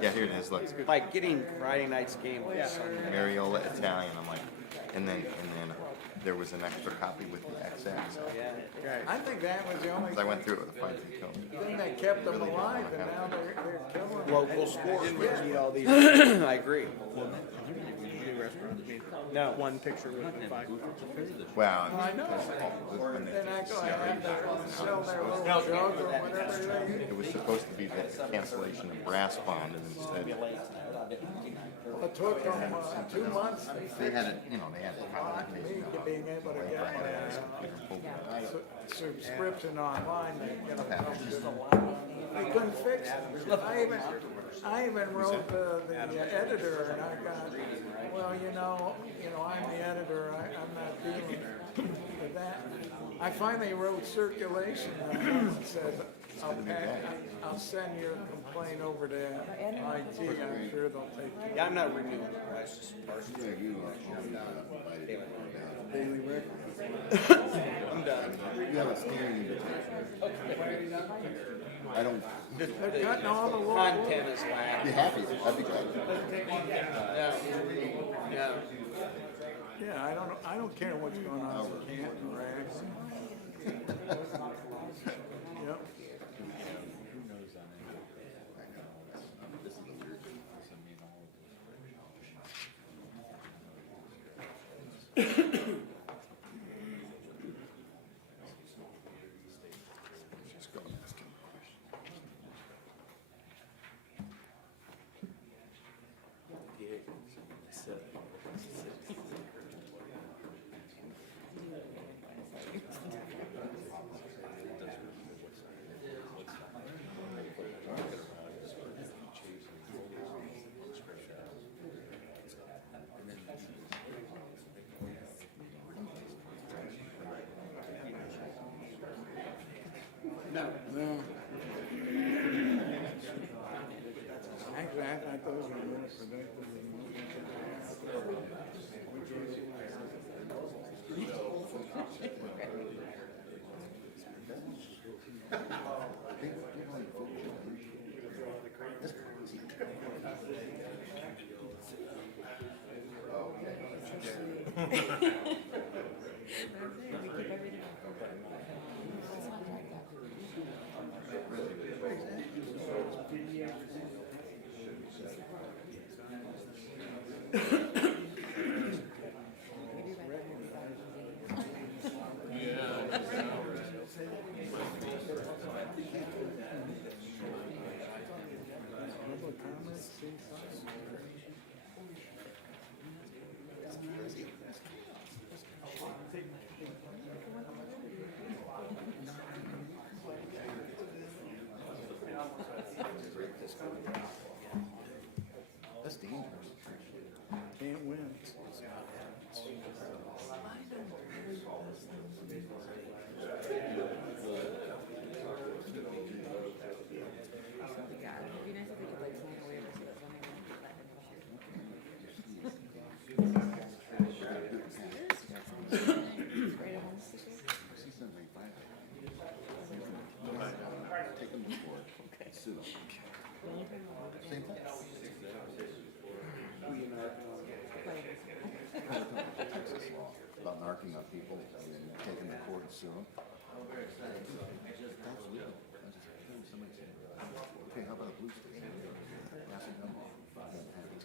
Yeah, here it is. Look, Like getting Friday night's game on Sunday. Mariola Italian. I'm like, and then there was an extra copy with the XX. I think that was the only I went through it with a fine tooth comb. thing that kept them alive, and now they're killing them. Local sports, we need all these. I agree. No. One picture with the five. Wow. I know. When they They're not did going to have to sell their little jug or whatever they use. it was supposed to be the cancellation of brass bond, and instead It took them 2 months they had it. You know, they had it. me being able to get my subscription online. They couldn't fix it. I even wrote the editor, and I got, well, you know, I'm the editor. I'm not dealing with that. I finally wrote circulation and said, I'll send your complaint over to IT. I'm sure they'll take it. Yeah, I'm not renewing it. That's just Daily record. I'm done. You have a standing invitation. I don't. They're cutting all the local. Content is lacking. Be happy. I'd be glad. Yeah. Yeah. Yeah, I don't care what's going on in Canton or Akron. Yep. Just go and ask him a question. No. Actually, I thought it was more productive That's dangerous. Can't win. Take them to court. Sue them. Same thing. Texas law about narking on people and then taking them to court and sue them. Absolutely. Somebody said, okay, how about a blue state? Pass a gun law. Well, then your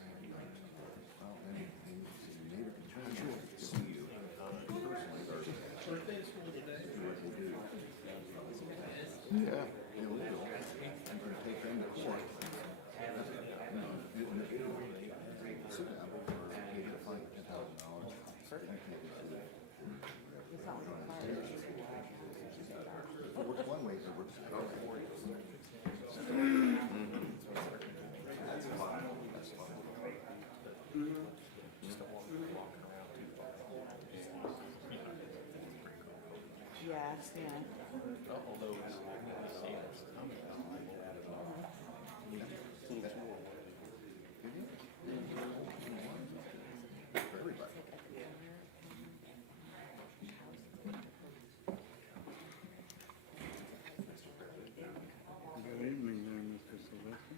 neighbor can try to sue you personally or do what they do. Yeah, illegal. I'm going to take them to court. Sue them or you get a fine of $10,000. It works one way, it works the other way. That's fun. That's fun. Yes, yeah. For everybody. Good evening there, Mr. Sylvester.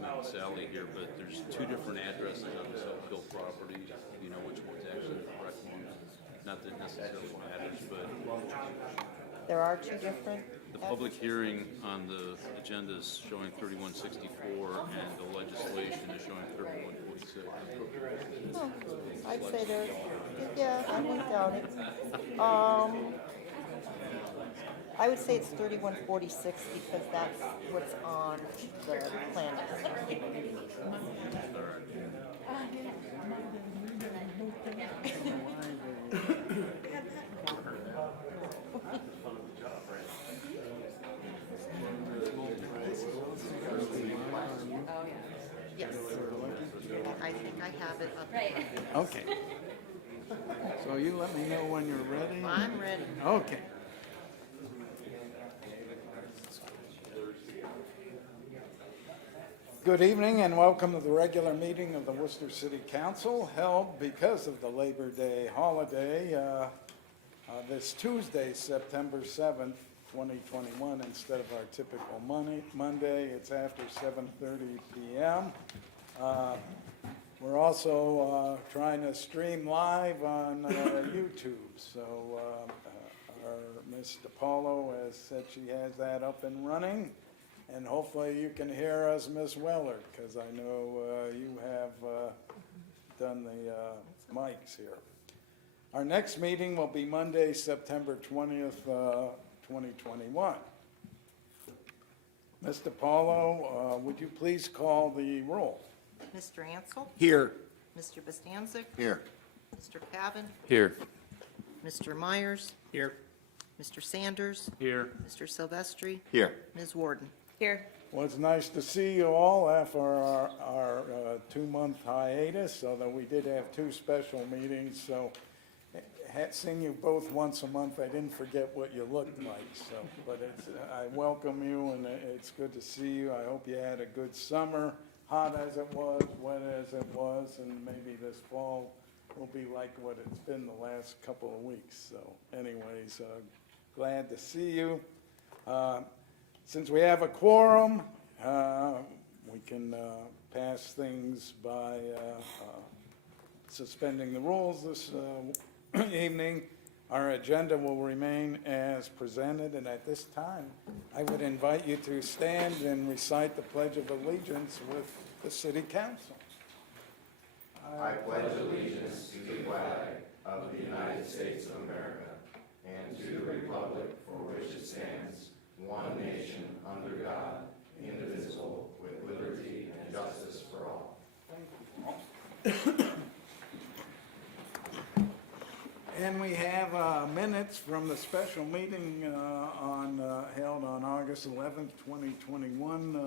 me and Sally here, but there's two different addresses on the South Hill property. Do you know which one's actually the correct one? Not that it necessarily matters, but There are two different. the public hearing on the agenda is showing 3164, and the legislation is showing 3146. Oh, I'd say there, yeah, I wouldn't doubt it. I would say it's 3146 because that's what's on the plan. Yes, I think I have it up. Right. Okay. So you let me know when you're ready. I'm ready. Okay. Good evening and welcome to the regular meeting of the Worcester City Council, held because of the Labor Day holiday this Tuesday, September 7th, 2021, instead of our typical Monday. It's after 7:30 p.m. We're also trying to stream live on YouTube, so our Ms. DiPaolo has said she has that up and running, and hopefully you can hear us, Ms. Weller, because I know you have done the mics here. Our next meeting will be Monday, September 20th, 2021. Ms. DiPaolo, would you please call the roll? Mr. Ansel, Here. Mr. Bostancic, Here. Mr. Pavin, Here. Mr. Myers, Here. Mr. Sanders, Here. Mr. Silvestri, Here. Ms. Warden. Here. Well, it's nice to see you all after our 2-month hiatus, although we did have 2 special meetings, so seeing you both once a month, I didn't forget what you looked like, so, but I welcome you, and it's good to see you. I hope you had a good summer, hot as it was, wet as it was, and maybe this fall will be like what it's been the last couple of weeks. So anyways, glad to see you. Since we have a quorum, we can pass things by suspending the rules this evening. Our agenda will remain as presented, and at this time, I would invite you to stand and recite the Pledge of Allegiance with the City Council. I pledge allegiance to the flag of the United States of America and to the republic for which it stands, one nation, under God, indivisible, with liberty and justice for all. And we have minutes from the special meeting held on August 11th, 2021,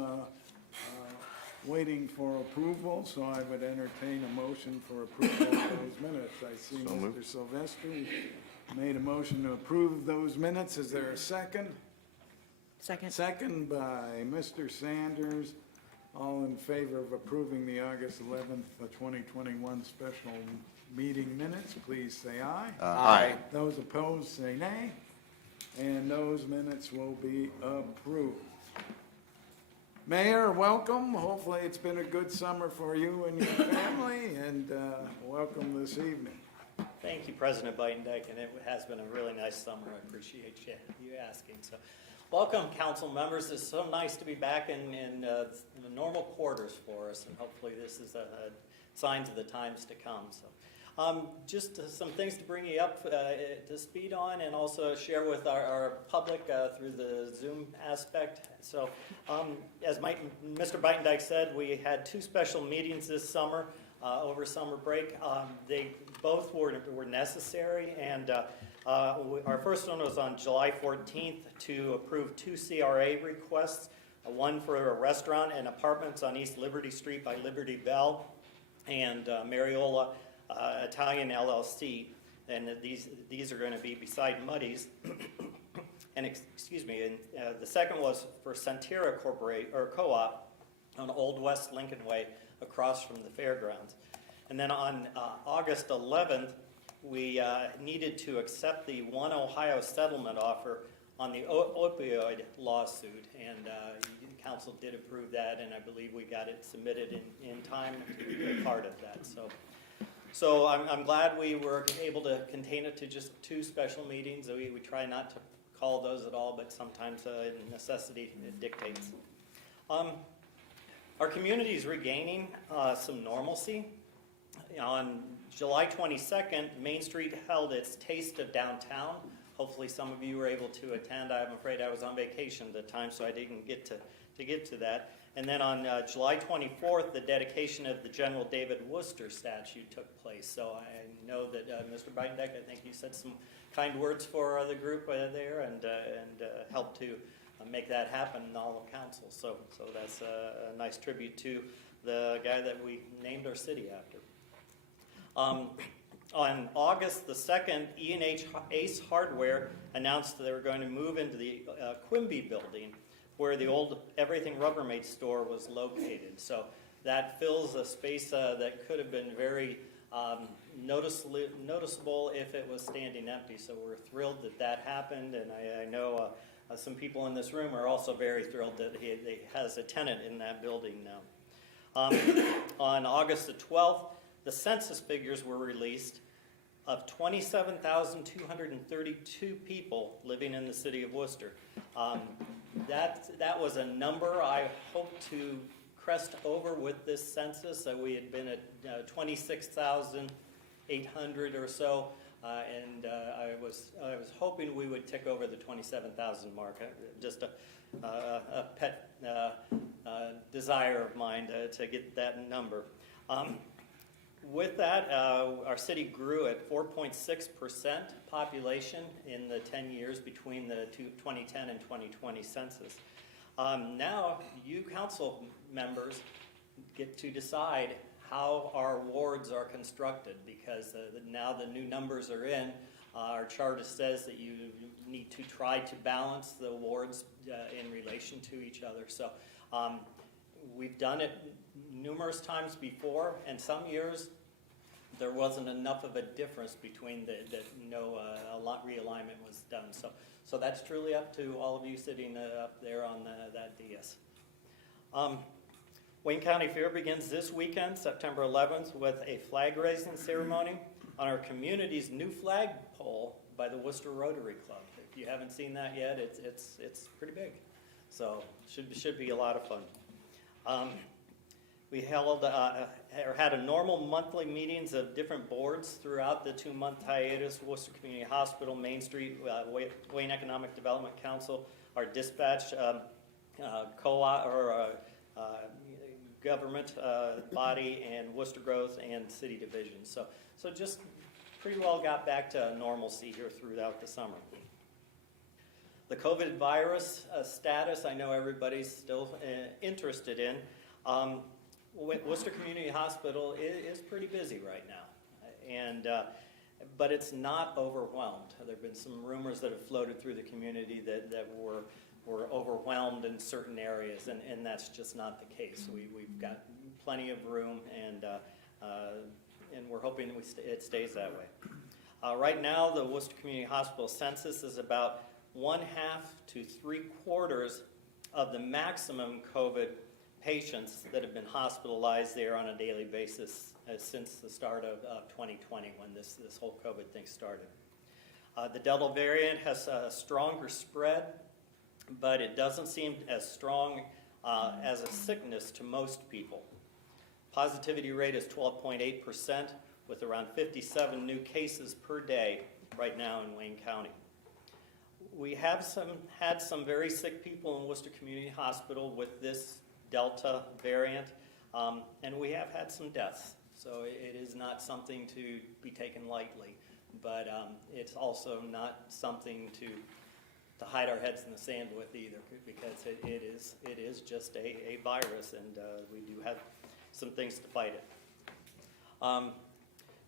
waiting for approval, so I would entertain a motion for approval of those minutes. I see Mr. Silvestri made a motion to approve those minutes. Is there a second? Second. Second by Mr. Sanders. All in favor of approving the August 11th, 2021 special meeting minutes, please say aye. Aye. Those opposed, say nay. And those minutes will be approved. Mayor, welcome. Hopefully it's been a good summer for you and your family, and welcome this evening. Thank you, President Biden-Dyke, and it has been a really nice summer. I appreciate you asking. So, welcome, council members. It's so nice to be back in the normal quarters for us, and hopefully this is a sign to the times to come. So, just some things to bring you up to speed on, and also share with our public through the Zoom aspect. So, as Mr. Biden-Dyke said, we had 2 special meetings this summer over summer break. They both were necessary, and our first one was on July 14th to approve 2 CRA requests, one for a restaurant and apartments on East Liberty Street by Liberty Bell and Mariola Italian LLC, and these are going to be beside Muddy's. And excuse me, and the second was for Centera Co-op on Old West Lincoln Way across from the fairgrounds. And then on August 11th, we needed to accept the One Ohio settlement offer on the opioid lawsuit, and council did approve that, and I believe we got it submitted in time to be a part of that. So I'm glad we were able to contain it to just 2 special meetings. We try not to call those at all, but sometimes necessity dictates. Our community is regaining some normalcy. On July 22nd, Main Street held its Taste of Downtown. Hopefully some of you were able to attend. I'm afraid I was on vacation at the time, so I didn't get to that. And then on July 24th, the dedication of the General David Worcester statue took place. So I know that Mr. Bidenbeck, I think you said some kind words for the group there and helped to make that happen in all of council. So that's a nice tribute to the guy that we named our city after. On August the 2nd, E&H Ace Hardware announced that they were going to move into the Quimby building where the old Everything Rubbermaid store was located. So that fills a space that could have been very noticeable if it was standing empty. So we're thrilled that that happened, and I know some people in this room are also very thrilled that he has a tenant in that building now. On August the 12th, the census figures were released of 27,232 people living in the city of Worcester. That was a number I hope to crest over with this census. We had been at 26,800 or so, and I was hoping we would tick over the 27,000 mark. Just a pet desire of mine to get that number. With that, our city grew at 4.6% population in the 10 years between the 2010 and 2020 census. Now, you council members get to decide how our wards are constructed, because now the new numbers are in. Our charter says that you need to try to balance the wards in relation to each other. So we've done it numerous times before, and some years there wasn't enough of a difference between a lot realignment was done. So that's truly up to all of you sitting up there on that DS. Wayne County Fair begins this weekend, September 11th, with a flag raising ceremony on our community's new flagpole by the Worcester Rotary Club. If you haven't seen that yet, it's pretty big. So should be a lot of fun. We had a normal monthly meetings of different boards throughout the 2-month hiatus. Worcester Community Hospital, Main Street, Wayne Economic Development Council, our dispatch government body, and Worcester Growth and City Division. So just pretty well got back to normalcy here throughout the summer. The COVID virus status, I know everybody's still interested in. Worcester Community Hospital is pretty busy right now, but it's not overwhelmed. There have been some rumors that have floated through the community that were overwhelmed in certain areas, and that's just not the case. We've got plenty of room, and we're hoping it stays that way. Right now, the Worcester Community Hospital census is about 1/2 to 3/4 of the maximum COVID patients that have been hospitalized there on a daily basis since the start of 2020, when this whole COVID thing started. The Delta variant has a stronger spread, but it doesn't seem as strong as a sickness to most people. Positivity rate is 12.8%, with around 57 new cases per day right now in Wayne County. We have had some very sick people in Worcester Community Hospital with this Delta variant, and we have had some deaths. So it is not something to be taken lightly, but it's also not something to hide our heads in the sand with either, because it is just a virus, and we do have some things to fight it.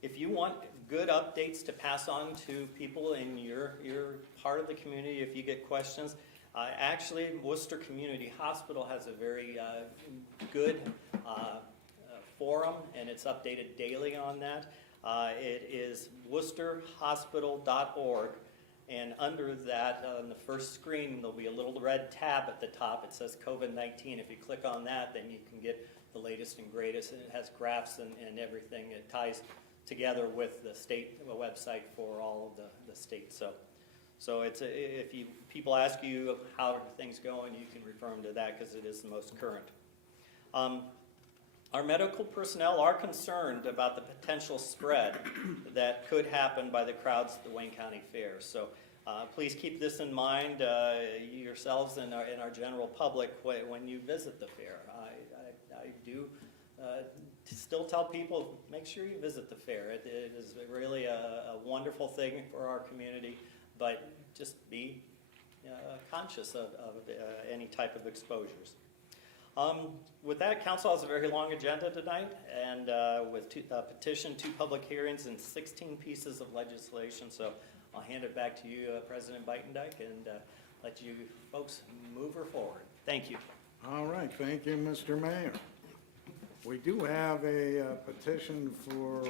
If you want good updates to pass on to people in your part of the community, if you get questions, actually, Worcester Community Hospital has a very good forum, and it's updated daily on that. It is worcesterhospital.org, And under that, on the first screen, there'll be a little red tab at the top. It says COVID-19. If you click on that, then you can get the latest and greatest, and it has graphs and everything. It ties together with the state website for all of the states. So it's if people ask you how are things going, you can refer them to that because it is the most current. Our medical personnel are concerned about the potential spread that could happen by the crowds at the Wayne County Fair. So please keep this in mind, yourselves and our general public when you visit the fair. I do still tell people, make sure you visit the fair. It is really a wonderful thing for our community, but just be conscious of any type of exposures. With that, council has a very long agenda tonight, and with petition, 2 public hearings, and 16 pieces of legislation. So I'll hand it back to you, President Beitendijk, and let you folks move her forward. Thank you. All right, thank you, Mr. Mayor. We do have a petition for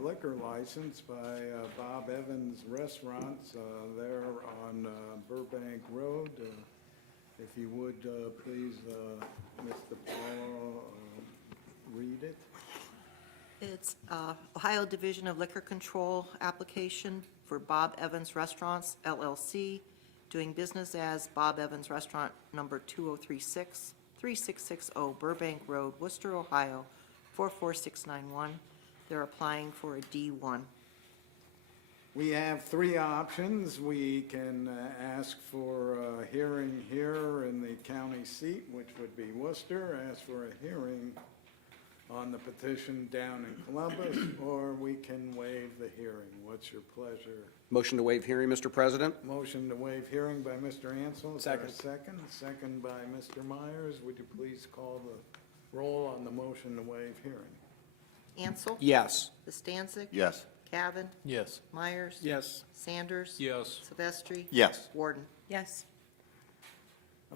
liquor license by Bob Evans Restaurants there on Burbank Road. If you would, please, Mr. Paul, read it. It's Ohio Division of Liquor Control application for Bob Evans Restaurants LLC, doing business as Bob Evans Restaurant number 2036, 3660 Burbank Road, Worcester, Ohio, 44691. They're applying for a D1. We have 3 options. We can ask for a hearing here in the county seat, which would be Worcester, ask for a hearing on the petition down in Columbus, or we can waive the hearing. What's your pleasure? Motion to waive hearing, Mr. President. Motion to waive hearing by Mr. Ansel. Is there a Second. Second by Mr. Myers. Would you please call the roll on the motion to waive hearing? Ansel? Yes. Costancic? Yes. Cavan? Yes. Myers? Yes. Sanders? Yes. Silvestri? Yes. Warden? Yes.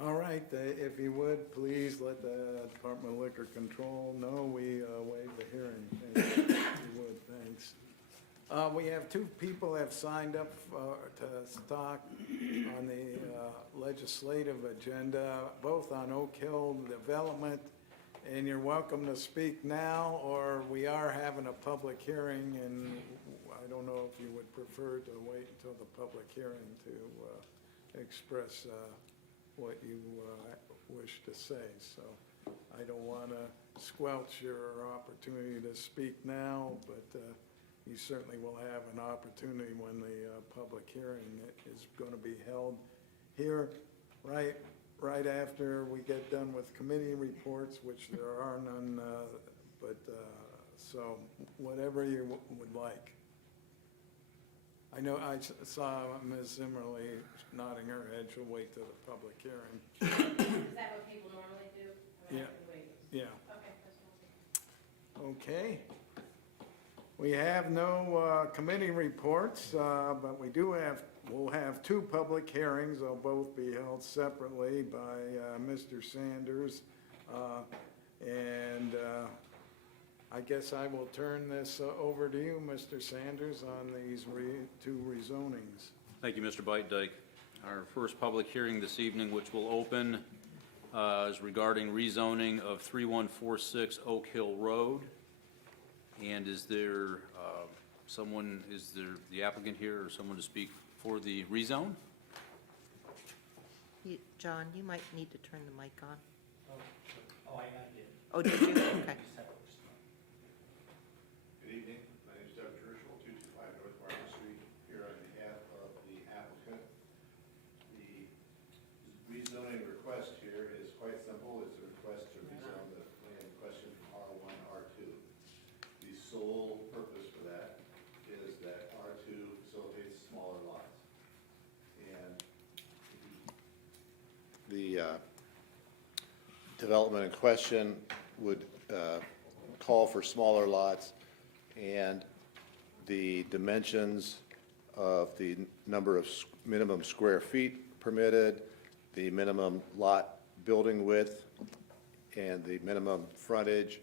All right, if you would, please let the Department of Liquor Control know we waive the hearing. If you would, thanks. We have 2 people have signed up to talk on the legislative agenda, both on Oak Hill Development, and you're welcome to speak now, or we are having a public hearing, and I don't know if you would prefer to wait until the public hearing to express what you wish to say. So I don't want to squelch your opportunity to speak now, but you certainly will have an opportunity when the public hearing is going to be held here right after we get done with committee reports, which there are none, so whatever you would like. I know I saw Ms. Zimmerly nodding her head. She'll wait till the public hearing. Is that what people normally do? I mean, Yeah. I can wait. Yeah. Okay, that's one thing. Okay. We have no committee reports, but we'll have 2 public hearings. They'll both be held separately by Mr. Sanders. And I guess I will turn this over to you, Mr. Sanders, on these 2 rezonings. Thank you, Mr. Beitendijk. Our first public hearing this evening, which will open, is regarding rezoning of 3146 Oak Hill Road. And is there the applicant here or someone to speak for the rezone? John, you might need to turn the mic on. Oh, I did. Oh, did you? Okay. Good evening. My name is Doug Dershel, 225 North Market Street, here on behalf of the applicant. The rezoning request here is quite simple. It's a request to rezone the land in question from R1 to R2. The sole purpose for that is that R2 facilitates smaller lots. And the development in question would call for smaller lots, and the dimensions of the number of minimum square feet permitted, the minimum lot building width, and the minimum frontage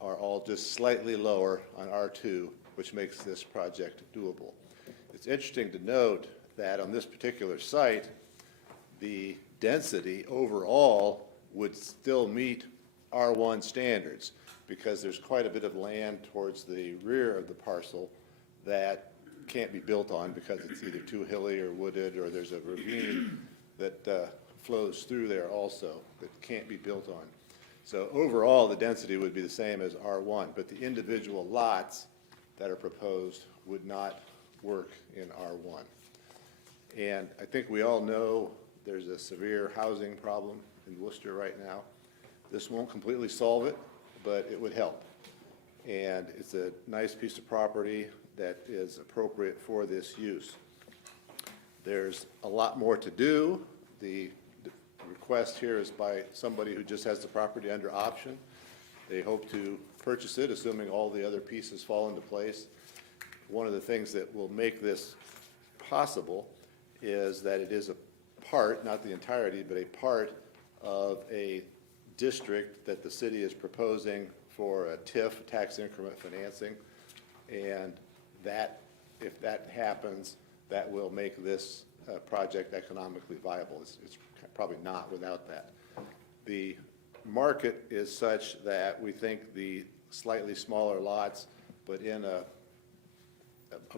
are all just slightly lower on R2, which makes this project doable. It's interesting to note that on this particular site, the density overall would still meet R1 standards, because there's quite a bit of land towards the rear of the parcel that can't be built on because it's either too hilly or wooded, or there's a ravine that flows through there also that can't be built on. So overall, the density would be the same as R1, but the individual lots that are proposed would not work in R1. And I think we all know there's a severe housing problem in Worcester right now. This won't completely solve it, but it would help. And it's a nice piece of property that is appropriate for this use. There's a lot more to do. The request here is by somebody who just has the property under option. They hope to purchase it, assuming all the other pieces fall into place. One of the things that will make this possible is that it is a part, not the entirety, but a part of a district that the city is proposing for a TIF, tax increment financing. And that, if that happens, that will make this project economically viable. It's probably not without that. The market is such that we think the slightly smaller lots, but in a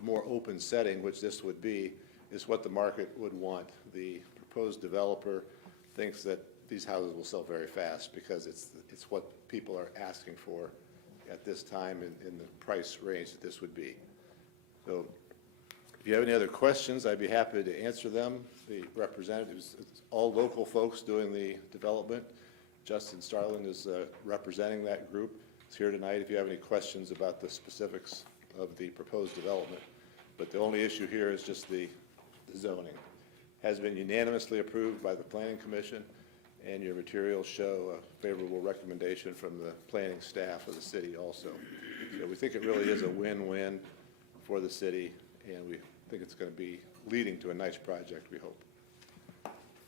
more open setting, which this would be, is what the market would want. The proposed developer thinks that these houses will sell very fast because it's what people are asking for at this time in the price range that this would be. So if you have any other questions, I'd be happy to answer them. The representatives, it's all local folks doing the development. Justin Starland is representing that group. He's here tonight if you have any questions about the specifics of the proposed development. But the only issue here is just the zoning. Has been unanimously approved by the Planning Commission, and your materials show a favorable recommendation from the planning staff of the city also. So we think it really is a win-win for the city, and we think it's going to be leading to a nice project, we hope.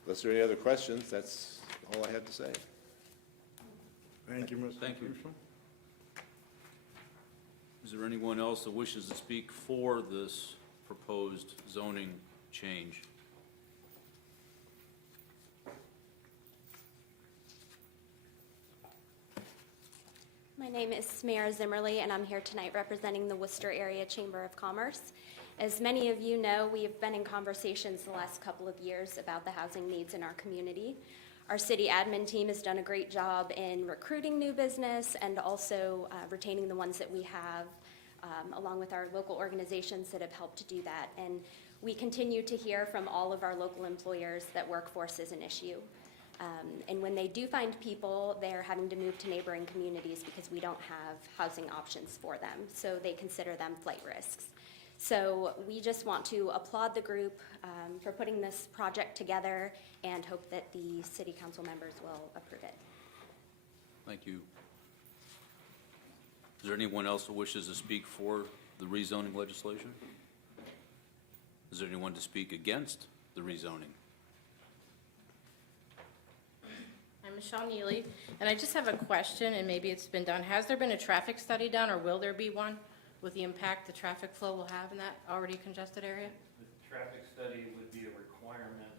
Unless there are any other questions, that's all I have to say. Thank you, Mr. Thank you. Russo. Is there anyone else that wishes to speak for this proposed zoning change? My name is Samara Zimmerly, and I'm here tonight representing the Worcester Area Chamber of Commerce. As many of you know, we have been in conversations the last couple of years about the housing needs in our community. Our city admin team has done a great job in recruiting new business and also retaining the ones that we have, along with our local organizations that have helped to do that. And we continue to hear from all of our local employers that workforce is an issue. And when they do find people, they're having to move to neighboring communities because we don't have housing options for them. So they consider them flight risks. So we just want to applaud the group for putting this project together and hope that the city council members will approve it. Thank you. Is there anyone else who wishes to speak for the rezoning legislation? Is there anyone to speak against the rezoning? I'm Michelle Neely, and I just have a question, and maybe it's been done. Has there been a traffic study done, or will there be one, with the impact the traffic flow will have in that already congested area? The traffic study would be a requirement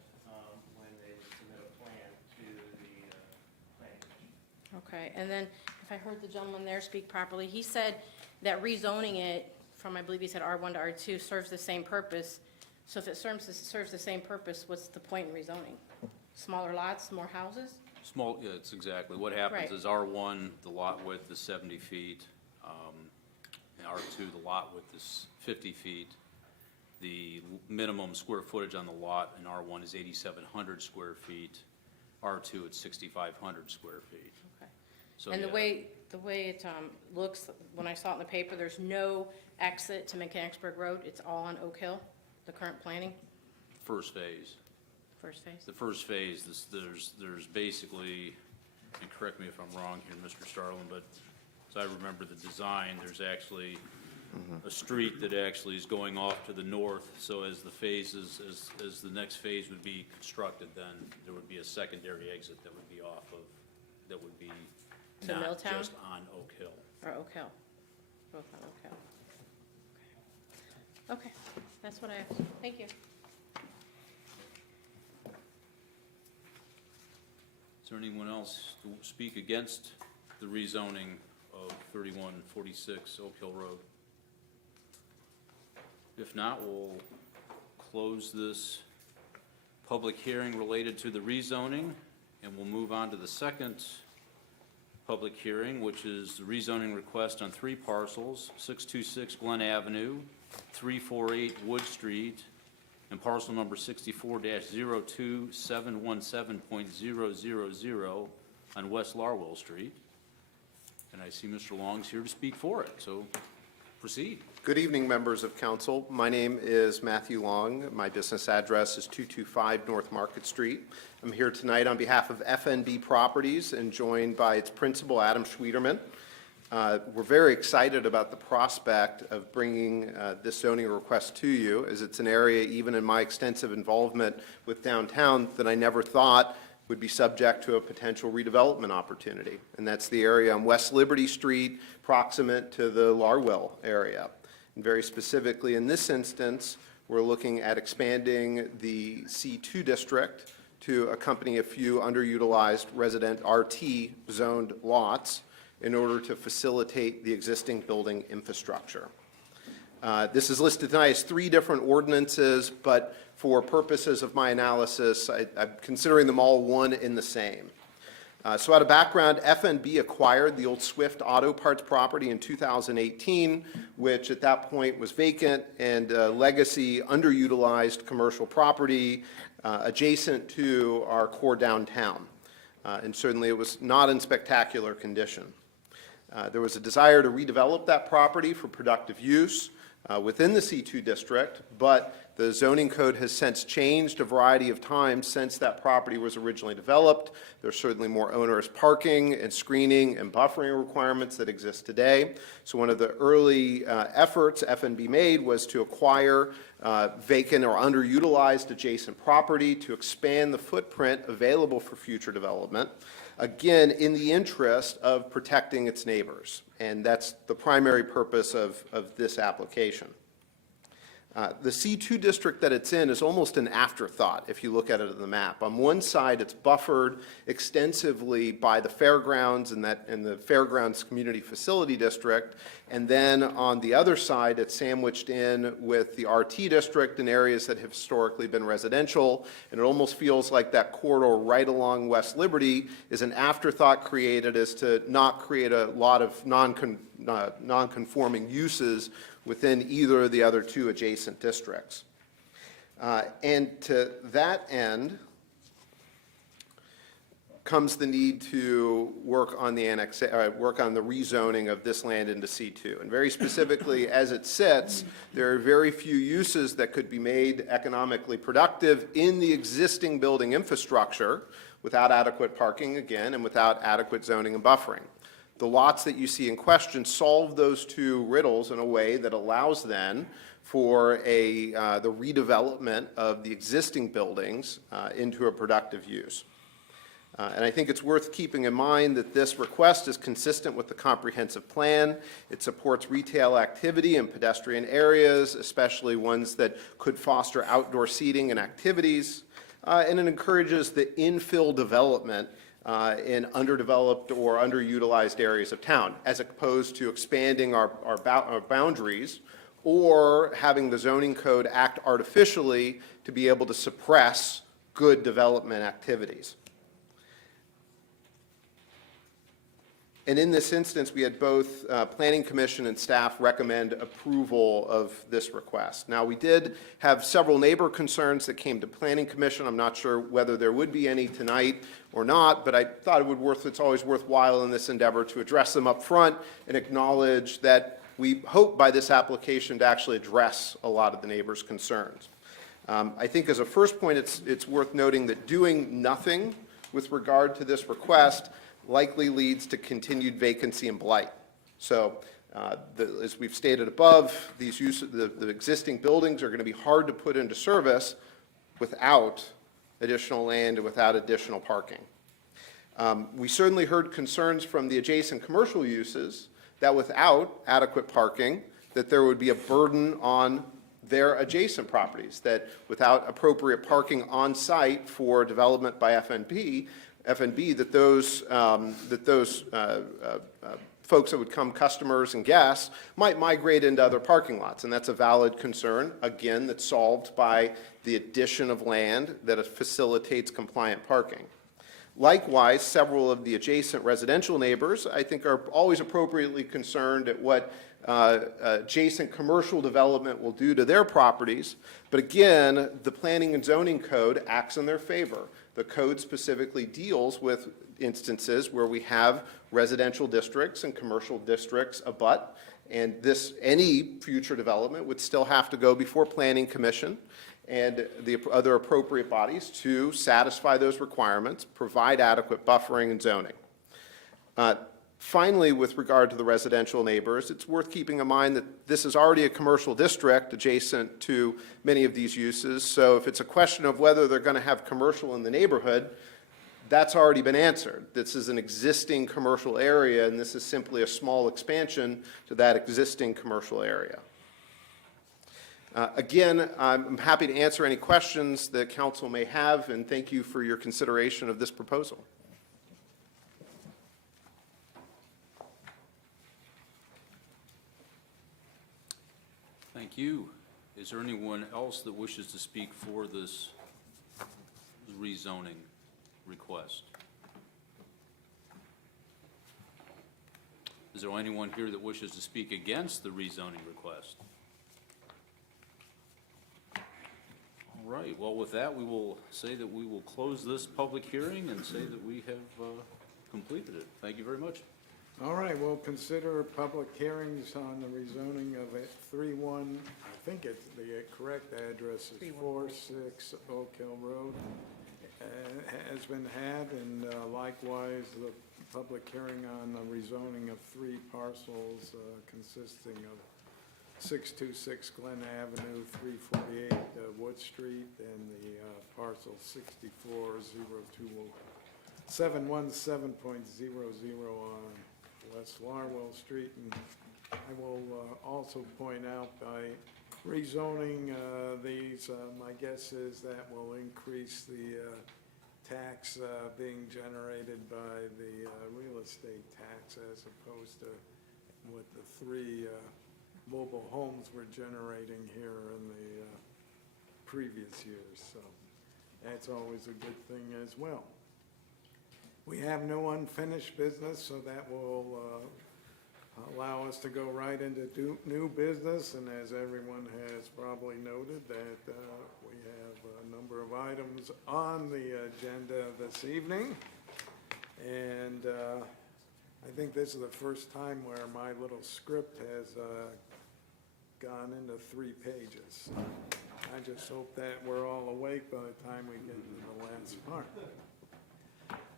when they submit a plan to the planning commission. Okay, and then if I heard the gentleman there speak properly, he said that rezoning it from, I believe he said R1 to R2 serves the same purpose. So if it serves the same purpose, what's the point in rezoning? Smaller lots, more houses? Small, yeah, it's exactly. What happens Right. is R1, the lot width is 70 feet. And R2, the lot width is 50 feet. The minimum square footage on the lot in R1 is 8,700 square feet. R2, it's 6,500 square feet. Okay. So, And yeah, the way it looks, when I saw it in the paper, there's no exit to Mechanicsburg Road. It's all on Oak Hill, the current planning, first phase. first phase. The first phase, there's basically, and correct me if I'm wrong here, Mr. Starland, but as I remember the design, there's actually a street that actually is going off to the north. So as the phases, as the next phase would be constructed, then there would be a secondary exit that would be off of, that would be To not Milltown? just on Oak Hill. Or Oak Hill, both on Oak Hill. Okay, that's what I have. Thank you. there anyone else to speak against the rezoning of 3146 Oak Hill Road? If not, we'll close this public hearing related to the rezoning, and we'll move on to the second public hearing, which is the rezoning request on 3 parcels, 626 Glen Avenue, 348 Wood Street, and parcel number 64-02717.000 on West Larwell Street. And I see Mr. Long's here to speak for it, so proceed. Good evening, members of council. My name is Matthew Long. My business address is 225 North Market Street. I'm here tonight on behalf of FNB Properties and joined by its principal, Adam Schwederman. We're very excited about the prospect of bringing this zoning request to you, as it's an area, even in my extensive involvement with downtown, that I never thought would be subject to a potential redevelopment opportunity. And that's the area on West Liberty Street, proximate to the Larwell area. And very specifically, in this instance, we're looking at expanding the C2 district to accompany a few underutilized resident RT zoned lots in order to facilitate the existing building infrastructure. This is listed tonight as 3 different ordinances, but for purposes of my analysis, I'm considering them all one and the same. So out of background, FNB acquired the old Swift Auto Parts property in 2018, which at that point was vacant and legacy underutilized commercial property adjacent to our core downtown. And certainly it was not in spectacular condition. There was a desire to redevelop that property for productive use within the C2 district, but the zoning code has since changed a variety of times since that property was originally developed. There's certainly more onerous parking and screening and buffering requirements that exist today. So one of the early efforts FNB made was to acquire vacant or underutilized adjacent property to expand the footprint available for future development, again, in the interest of protecting its neighbors. And that's the primary purpose of this application. The C2 district that it's in is almost an afterthought if you look at it on the map. On one side, it's buffered extensively by the fairgrounds and the fairgrounds community facility district, and then on the other side, it's sandwiched in with the RT district in areas that have historically been residential, and it almost feels like that corridor right along West Liberty is an afterthought created as to not create a lot of non-conforming uses within either of the other 2 adjacent districts. And to that end comes the need to work on the rezoning of this land into C2. And very specifically, as it sits, there are very few uses that could be made economically productive in the existing building infrastructure without adequate parking, again, and without adequate zoning and buffering. The lots that you see in question solve those 2 riddles in a way that allows then for the redevelopment of the existing buildings into a productive use. And I think it's worth keeping in mind that this request is consistent with the comprehensive plan. It supports retail activity in pedestrian areas, especially ones that could foster outdoor seating and activities. And it encourages the infill development in underdeveloped or underutilized areas of town, as opposed to expanding our boundaries or having the zoning code act artificially to be able to suppress good development activities. And in this instance, we had both Planning Commission and staff recommend approval of this request. Now, we did have several neighbor concerns that came to Planning Commission. I'm not sure whether there would be any tonight or not, but I thought it's always worthwhile in this endeavor to address them up front and acknowledge that we hope by this application to actually address a lot of the neighbors' concerns. I think as a first point, it's worth noting that doing nothing with regard to this request likely leads to continued vacancy and blight. So as we've stated above, the existing buildings are going to be hard to put into service without additional land and without additional parking. We certainly heard concerns from the adjacent commercial uses that without adequate parking, that there would be a burden on their adjacent properties, that without appropriate parking on site for development by FNB, F&B, that those folks that would come, customers and guests, might migrate into other parking lots, and that's a valid concern, again, that's solved by the addition of land that facilitates compliant parking. Likewise, several of the adjacent residential neighbors, I think, are always appropriately concerned at what adjacent commercial development will do to their properties. But again, the planning and zoning code acts in their favor. The code specifically deals with instances where we have residential districts and commercial districts abut, and any future development would still have to go before Planning Commission and the other appropriate bodies to satisfy those requirements, provide adequate buffering and zoning. Finally, with regard to the residential neighbors, it's worth keeping in mind that this is already a commercial district adjacent to many of these uses. So if it's a question of whether they're going to have commercial in the neighborhood, that's already been answered. This is an existing commercial area, and this is simply a small expansion to that existing commercial area. Again, I'm happy to answer any questions that council may have, and thank you for your consideration of this proposal. Thank you. Is there anyone else that wishes to speak for this rezoning request? Is there anyone here that wishes to speak against the rezoning request? All right, well, with that, we will say that we will close this public hearing and say that we have completed it. Thank you very much. All right, we'll consider public hearings on the rezoning of it 31, I think it's the correct address is 46 Oak Hill Road. Has been had, and likewise, the public hearing on the rezoning of 3 parcels consisting of 626 Glen Avenue, 348 Wood Street, and the parcel 64020 717.00 on West Larwell Street. And I will also point out by rezoning these, my guess is that will increase the tax being generated by the real estate tax as opposed to what the 3 mobile homes were generating here in the previous years. So that's always a good thing as well. We have no unfinished business, so that will allow us to go right into new business. And as everyone has probably noted, that we have a number of items on the agenda this evening. And I think this is the first time where my little script has gone into 3 pages. I just hope that we're all awake by the time we get to the last part.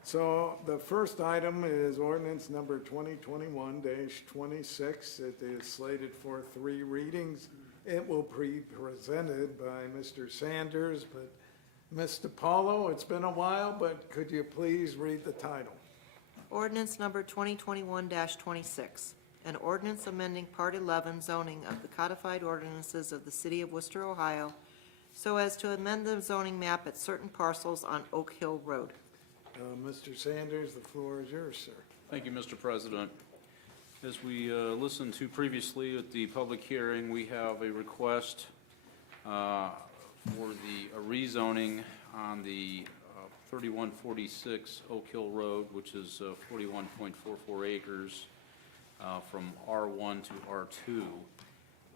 So the first item is ordinance number 2021-26. It is slated for 3 readings. It will be presented by Mr. Sanders, but Mr. Paulo, it's been a while, but could you please read the title? Ordinance number 2021-26, an ordinance amending Part 11 zoning of the codified ordinances of the City of Worcester, Ohio, so as to amend the zoning map at certain parcels on Oak Hill Road. Mr. Sanders, the floor is yours, sir. Thank you, Mr. President. As we listened to previously at the public hearing, we have a request for the rezoning on the 3146 Oak Hill Road, which is 41.44 acres from R1 to R2.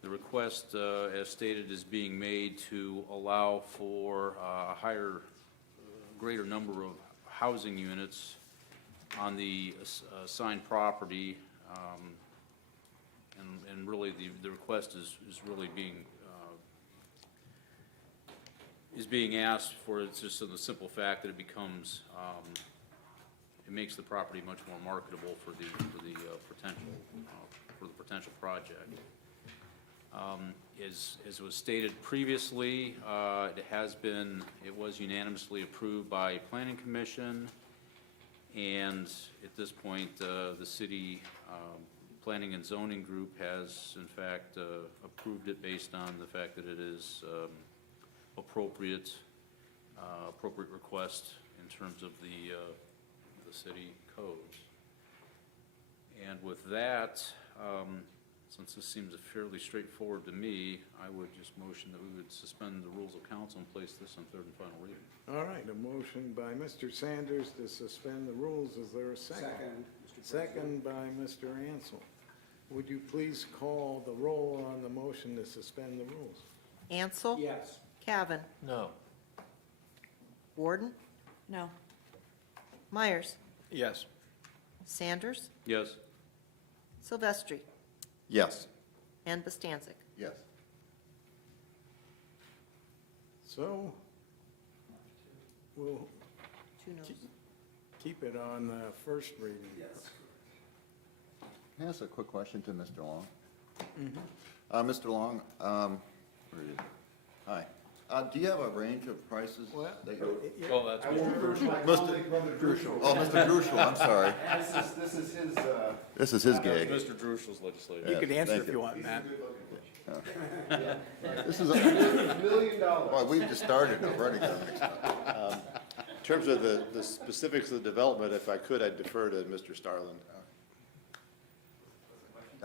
The request, as stated, is being made to allow for a greater number of housing units on the assigned property, and really the request is really being asked for. It's just the simple fact that it becomes it makes the property much more marketable for the potential project. As was stated previously, it was unanimously approved by Planning Commission, and at this point, the City Planning and Zoning Group has, in fact, approved it based on the fact that it is appropriate request in terms of the city codes. And with that, since this seems fairly straightforward to me, I would just motion that we would suspend the rules of council and place this on third and final reading. All right, a motion by Mr. Sanders to suspend the rules. Is there a second? Second by Mr. Ansel. Would you please call the roll on the motion to suspend the rules? Ansel? Yes. Cavan? No. Warden? No. Myers? Yes. Sanders? Yes? Silvestri? Yes. And Bastancik? Yes. So, we'll 2 noes. keep it on the first reading. Can I ask a quick question to Mr. Long? Mr. Long, where is it? Hi. Do you have a range of prices Well, that you're? Oh, that's Mr. Druschel. Oh, Mr. Druschel, I'm sorry. This is his gig. Mr. Druschel's legislative. You can answer thank if you. you want, Matt. This is $1 million. Well, we've just started already. In terms of the specifics of the development, if I could, I'd defer to Mr. Starland.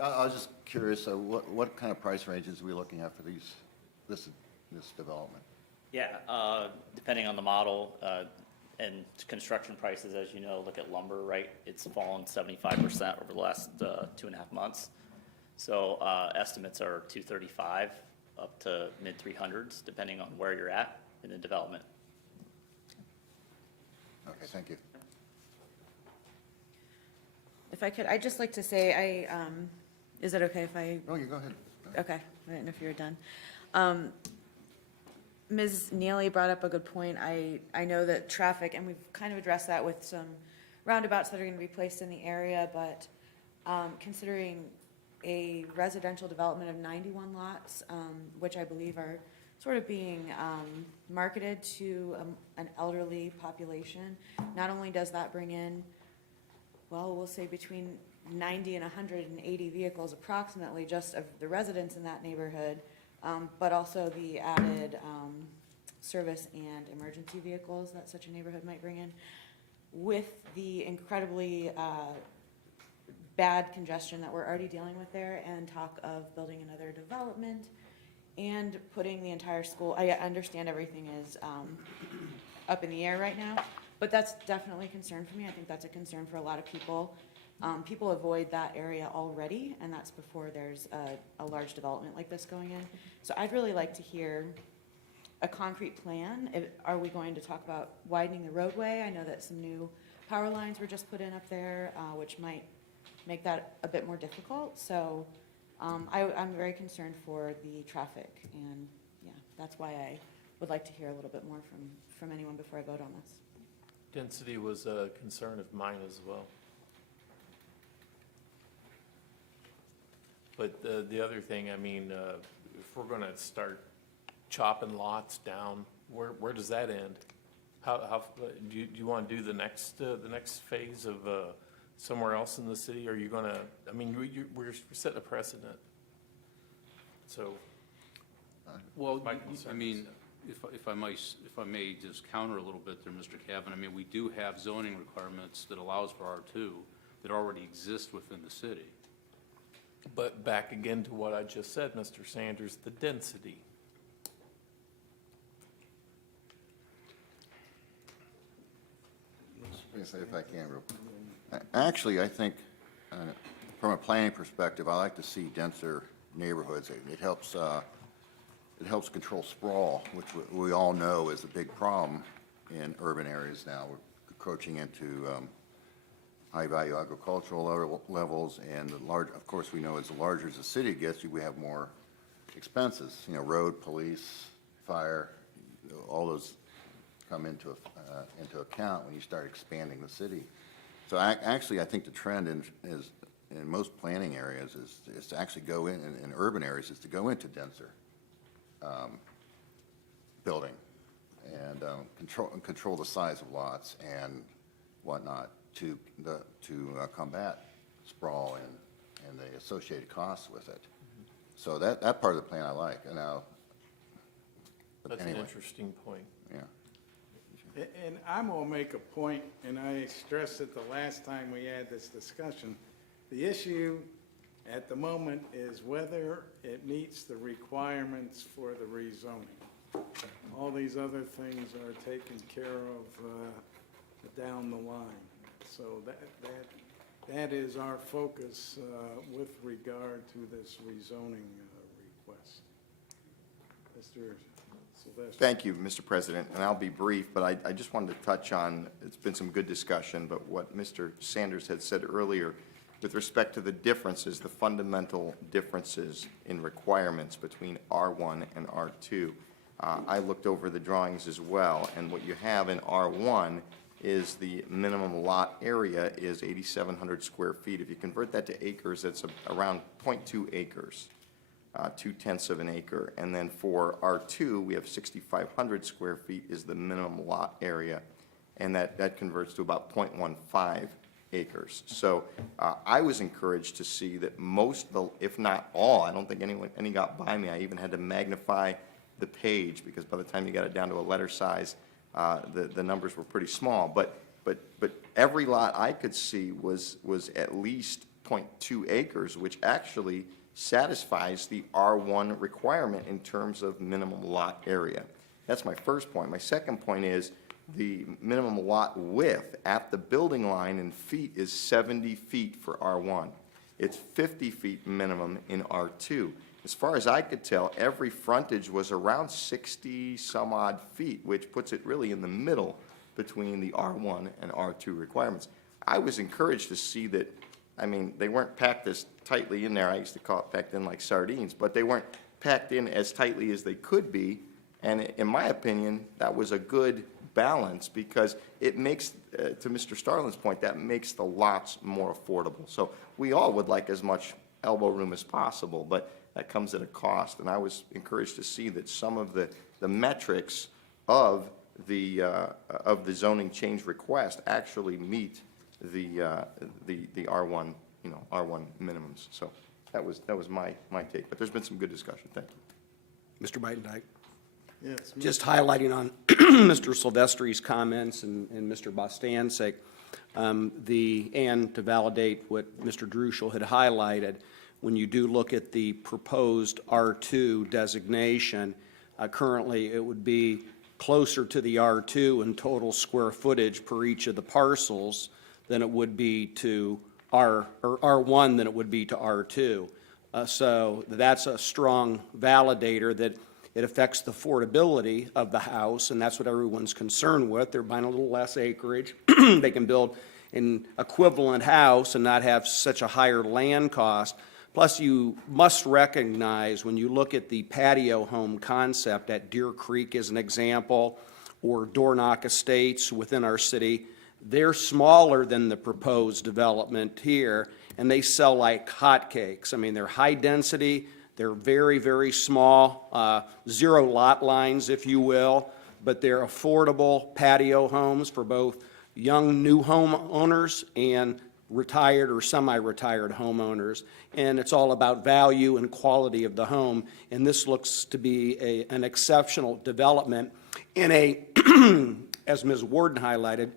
I was just curious, what kind of price ranges are we looking at for this development? Yeah, depending on the model, and construction prices, as you know, look at lumber, right? It's fallen 75% over the last 2.5 months. So estimates are $235 up to mid-300s, depending on where you're at in the development. Okay, thank you. If I could, I'd just like to say, is it okay if I? Oh, you go ahead. Okay, I didn't know if you were done. Ms. Neely brought up a good point. I know that traffic, and we've kind of addressed that with some roundabouts that are going to be placed in the area, but considering a residential development of 91 lots, which I believe are sort of being marketed to an elderly population, not only does that bring in, well, we'll say between 90 and 180 vehicles approximately just of the residents in that neighborhood, but also the added service and emergency vehicles that such a neighborhood might bring in. With the incredibly bad congestion that we're already dealing with there and talk of building another development and putting the entire school, I understand everything is up in the air right now, but that's definitely a concern for me. I think that's a concern for a lot of people. People avoid that area already, and that's before there's a large development like this going in. So I'd really like to hear a concrete plan. Are we going to talk about widening the roadway? I know that some new power lines were just put in up there, which might make that a bit more difficult. So I'm very concerned for the traffic, and yeah, that's why I would like to hear a little bit more from anyone before I vote on this. Density was a concern of mine as well. But the other thing, I mean, if we're gonna start chopping lots down, where does that end? How do you want to do the next phase of somewhere else in the city? Are you gonna? I mean, we're setting a precedent. So, Well, my I concern mean, if I may just counter a little bit there, Mr. Cavan, I mean, we do have zoning requirements that allows for R2 that already exist within the city. But back again to what I just said, Mr. Sanders, the density. Let me say if I can, actually, I think, from a planning perspective, I like to see denser neighborhoods. It helps control sprawl, which we all know is a big problem in urban areas now. We're encroaching into high-value agricultural levels, and of course, we know as larger as the city gets, we have more expenses. You know, road, police, fire, all those come into account when you start expanding the city. So actually, I think the trend is in most planning areas is to actually go in urban areas is to go into denser building and control the size of lots and whatnot to combat sprawl and the associated costs with it. So that part of the plan I like. And now, but That's anyway, an interesting point. yeah. And I'm gonna make a point, and I stressed it the last time we had this discussion. The issue at the moment is whether it meets the requirements for the rezoning. All these other things are taken care of down the line. So that is our focus with regard to this rezoning request. Mr. Sylvester. Thank you, Mr. President, and I'll be brief, but I just wanted to touch on, it's been some good discussion, but what Mr. Sanders had said earlier with respect to the differences, the fundamental differences in requirements between R1 and R2. I looked over the drawings as well, and what you have in R1 is the minimum lot area is 8,700 square feet. If you convert that to acres, it's around 0.2 acres. 2/10 of an acre. And then for R2, we have 6,500 square feet is the minimum lot area, and that converts to about 0.15 acres. So I was encouraged to see that most, if not all, I don't think any got by me. I even had to magnify the page because by the time you got it down to a letter size, the numbers were pretty small. But every lot I could see was at least 0.2 acres, which actually satisfies the R1 requirement in terms of minimum lot area. That's my first point. My second point is the minimum lot width at the building line in feet is 70 feet for R1. It's 50 feet minimum in R2. As far as I could tell, every frontage was around 60 some odd feet, which puts it really in the middle between the R1 and R2 requirements. I was encouraged to see that, I mean, they weren't packed as tightly in there. I used to call it packed in like sardines, but they weren't packed in as tightly as they could be. And in my opinion, that was a good balance because it makes, to Mr. Starlin's point, that makes the lots more affordable. So we all would like as much elbow room as possible, but that comes at a cost. And I was encouraged to see that some of the metrics of the zoning change request actually meet the R1, R1 minimums. So that was my take. But there's been some good discussion. Thank you. Mr. Bidendike. Yes. Just highlighting on Mr. Silvestri's comments and Mr. Bostan's sake, and to validate what Mr. Druschel had highlighted, when you do look at the proposed R2 designation, currently it would be closer to the R2 in total square footage per each of the parcels than it would be to R1 than it would be to R2. So that's a strong validator that it affects the affordability of the house, and that's what everyone's concerned with. They're buying a little less acreage. They can build an equivalent house and not have such a higher land cost. Plus, you must recognize when you look at the patio home concept at Deer Creek as an example, or Door Knock Estates within our city, they're smaller than the proposed development here, and they sell like hotcakes. I mean, they're high density, they're very, very small, zero lot lines, if you will, but they're affordable patio homes for both young new homeowners and retired or semi-retired homeowners. And it's all about value and quality of the home, and this looks to be an exceptional development in a, as Ms. Warden highlighted,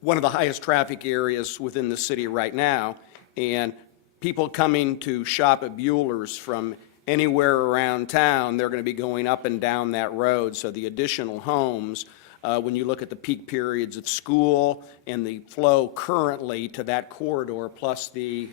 one of the highest traffic areas within the city right now, and people coming to shop at Bueller's from anywhere around town, they're going to be going up and down that road. So the additional homes, when you look at the peak periods of school and the flow currently to that corridor, plus the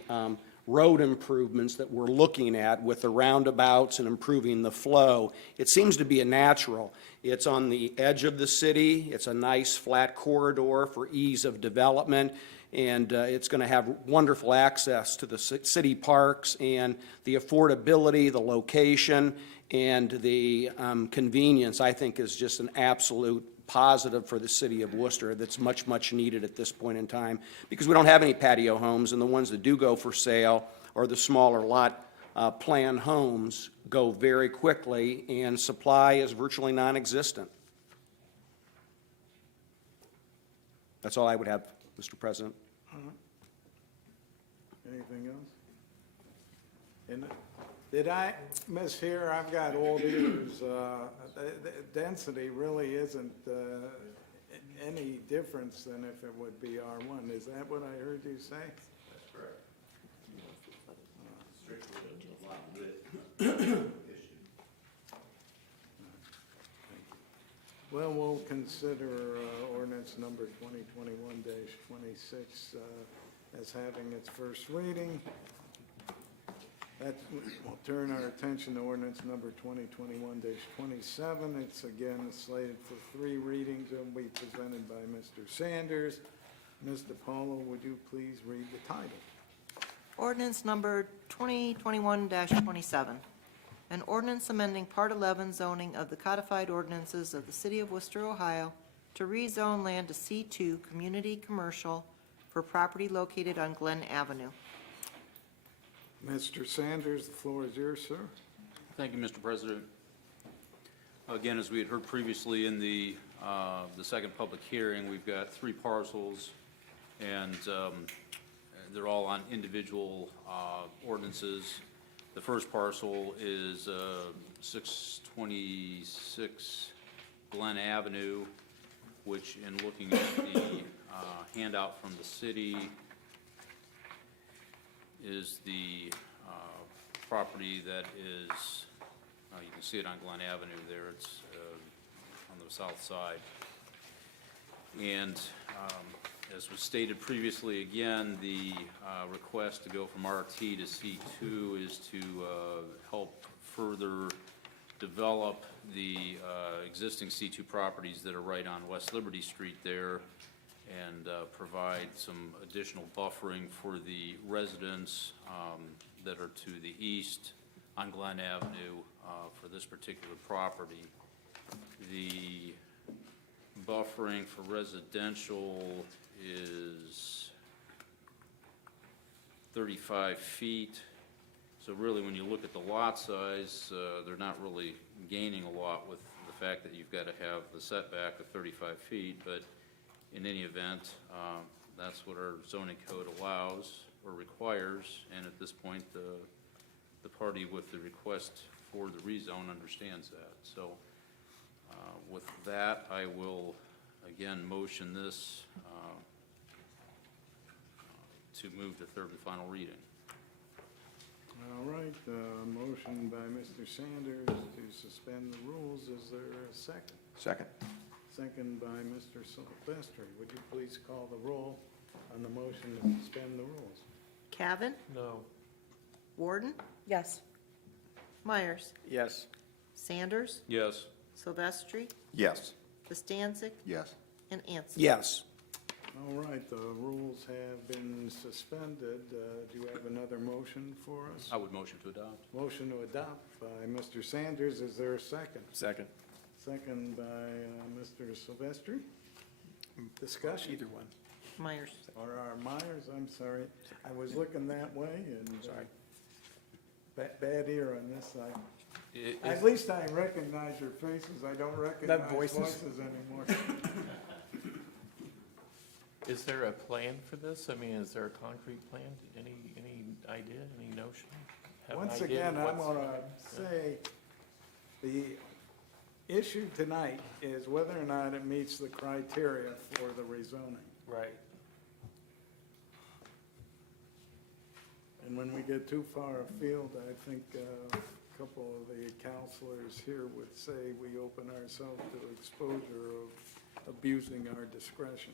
road improvements that we're looking at with the roundabouts and improving the flow, it seems to be a natural. It's on the edge of the city. It's a nice flat corridor for ease of development, and it's going to have wonderful access to the city parks and the affordability, the location, and the convenience, I think, is just an absolute positive for the city of Worcester that's much, much needed at this point in time, because we don't have any patio homes, and the ones that do go for sale or the smaller lot plan homes go very quickly, and supply is virtually non-existent. That's all I would have, Mr. President. Anything else? And did I miss here? I've got old ears. The density really isn't any difference than if it would be R1. Is that what I heard you say? That's correct. Strictly a lot width issue. Well, we'll consider ordinance number 2021-26 as having its first reading. We'll turn our attention to ordinance number 2021-27. It's again slated for 3 readings. It will be presented by Mr. Sanders. Ms. DiPaolo, would you please read the title? Ordinance number 2021-27. An ordinance amending Part 11 zoning of the codified ordinances of the City of Worcester, Ohio to rezone land to C2 Community Commercial for property located on Glen Avenue. Mr. Sanders, the floor is yours, sir. Thank you, Mr. President. Again, as we had heard previously in the second public hearing, we've got 3 parcels, and they're all on individual ordinances. The first parcel is 626 Glen Avenue, which, in looking at the handout from the city, is the property that is, you can see it on Glen Avenue there, it's on the south side. And as was stated previously, again, the request to go from RT to C2 is to help further develop the existing C2 properties that are right on West Liberty Street there, and provide some additional buffering for the residents that are to the east on Glen Avenue for this particular property. The buffering for residential is 35 feet. So really, when you look at the lot size, they're not really gaining a lot with the fact that you've got to have the setback of 35 feet, but in any event, that's what our zoning code allows or requires, and at this point, the party with the request for the rezone understands that. So with that, I will again motion this to move to third and final reading. All right, motion by Mr. Sanders to suspend the rules. Is there a second? Second. Second by Mr. Silvestri. Would you please call the roll on the motion to suspend the rules? Cavan, No. Warden, Yes. Myers, Yes. Sanders, Yes. Silvestri, Yes. Bastancik, Yes. and Ansel. Yes. All right, the rules have been suspended. Do you have another motion for us? I would motion to adopt. Motion to adopt by Mr. Sanders. Is there a second? Second. Second by Mr. Silvestri. Discussion? Either one. Myers. Or Myers, I'm sorry. I was looking that way and. Sorry. Bad ear on this side. Is- At least I recognize your faces. I don't recognize voices. voices anymore. Is there a plan for this? I mean, is there a concrete plan? Any idea, any notion? Have an Once idea again, I'm what's- gonna say, the issue tonight is whether or not it meets the criteria for the rezoning. Right. And when we get too far afield, I think a couple of the counselors here would say we open ourselves to exposure of abusing our discretion.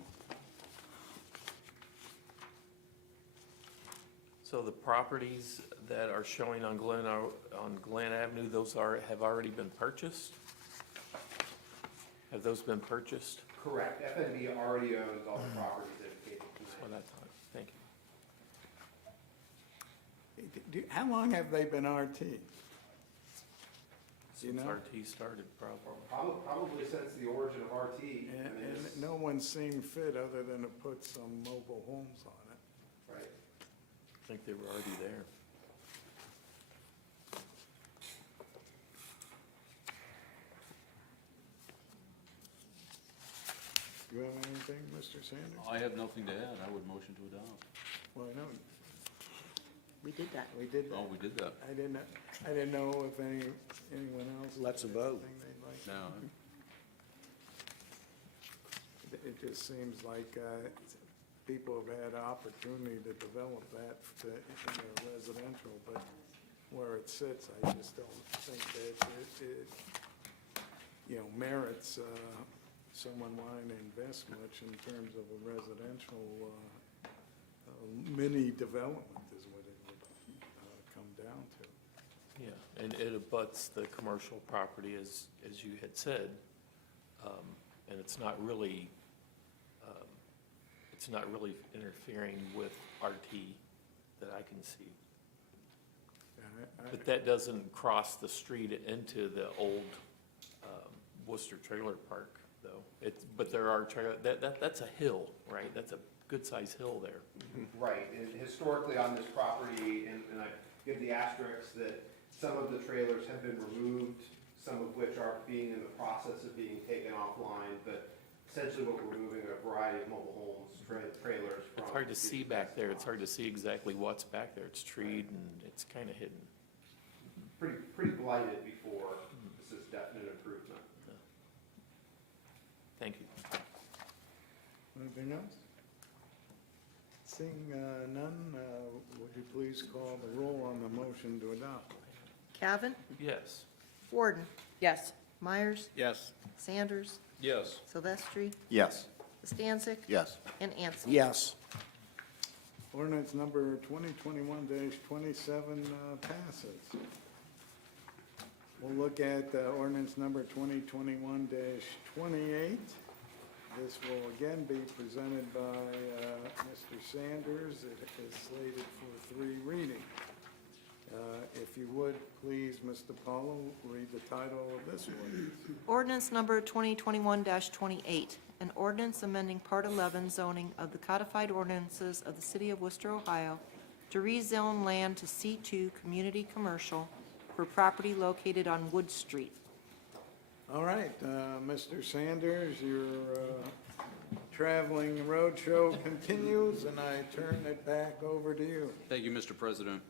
So the properties that are showing on Glen Avenue, those have already been purchased? Have those been purchased? Correct. FNB already owns all the properties dedicated to That's what I thought. Thank you. How long have they been RT? You Since know? RT started, probably. Probably since the origin of RT. And no one seemed fit other than to put some mobile homes on it. Right. I think they were already there. Do you have anything, Mr. Sanders? I have nothing to add. I would motion to adopt. Well, I know, We did that. we did that. Oh, we did that. I didn't know if anyone else. Let's had vote. anything they'd like. No. it just seems like people have had opportunity to develop that in residential, but where it sits, I just don't think that it merits someone wanting to invest much in terms of a residential mini development is what it would come down to. Yeah, and it abuts the commercial property as you had said. And it's not really interfering with RT that I can see. But that doesn't cross the street into the old Worcester Trailer Park, though. But there are that's a hill, right? That's a good-sized hill there. Right, and historically on this property, and I give the asterisks that some of the trailers have been removed, some of which are being in the process of being taken offline, but essentially what we're moving are a variety of mobile homes, trailers from. It's hard to see back there. It's hard to see exactly what's back there. It's treed and it's kind of hidden. Pretty blighted before. This is definite improvement. Thank you. Anything else? Seeing none, would you please call the roll on the motion to adopt? Cavan, Yes. Warden, Yes. Myers, Yes. Sanders, Yes. Silvestri, Yes. Bastancik, Yes. and Ansel. Yes. Ordinance number 2021-27 passes. We'll look at ordinance number 2021-28. This will again be presented by Mr. Sanders. It is slated for 3 readings. If you would, please, Mr. Paulo, read the title of this ordinance. Ordinance number 2021-28, an ordinance amending Part 11 zoning of the codified ordinances of the City of Worcester, Ohio, to rezone land to C2 Community Commercial for property located on Wood Street. All right, Mr. Sanders, your traveling roadshow continues, and I turn it back over to you. Thank you, Mr. President.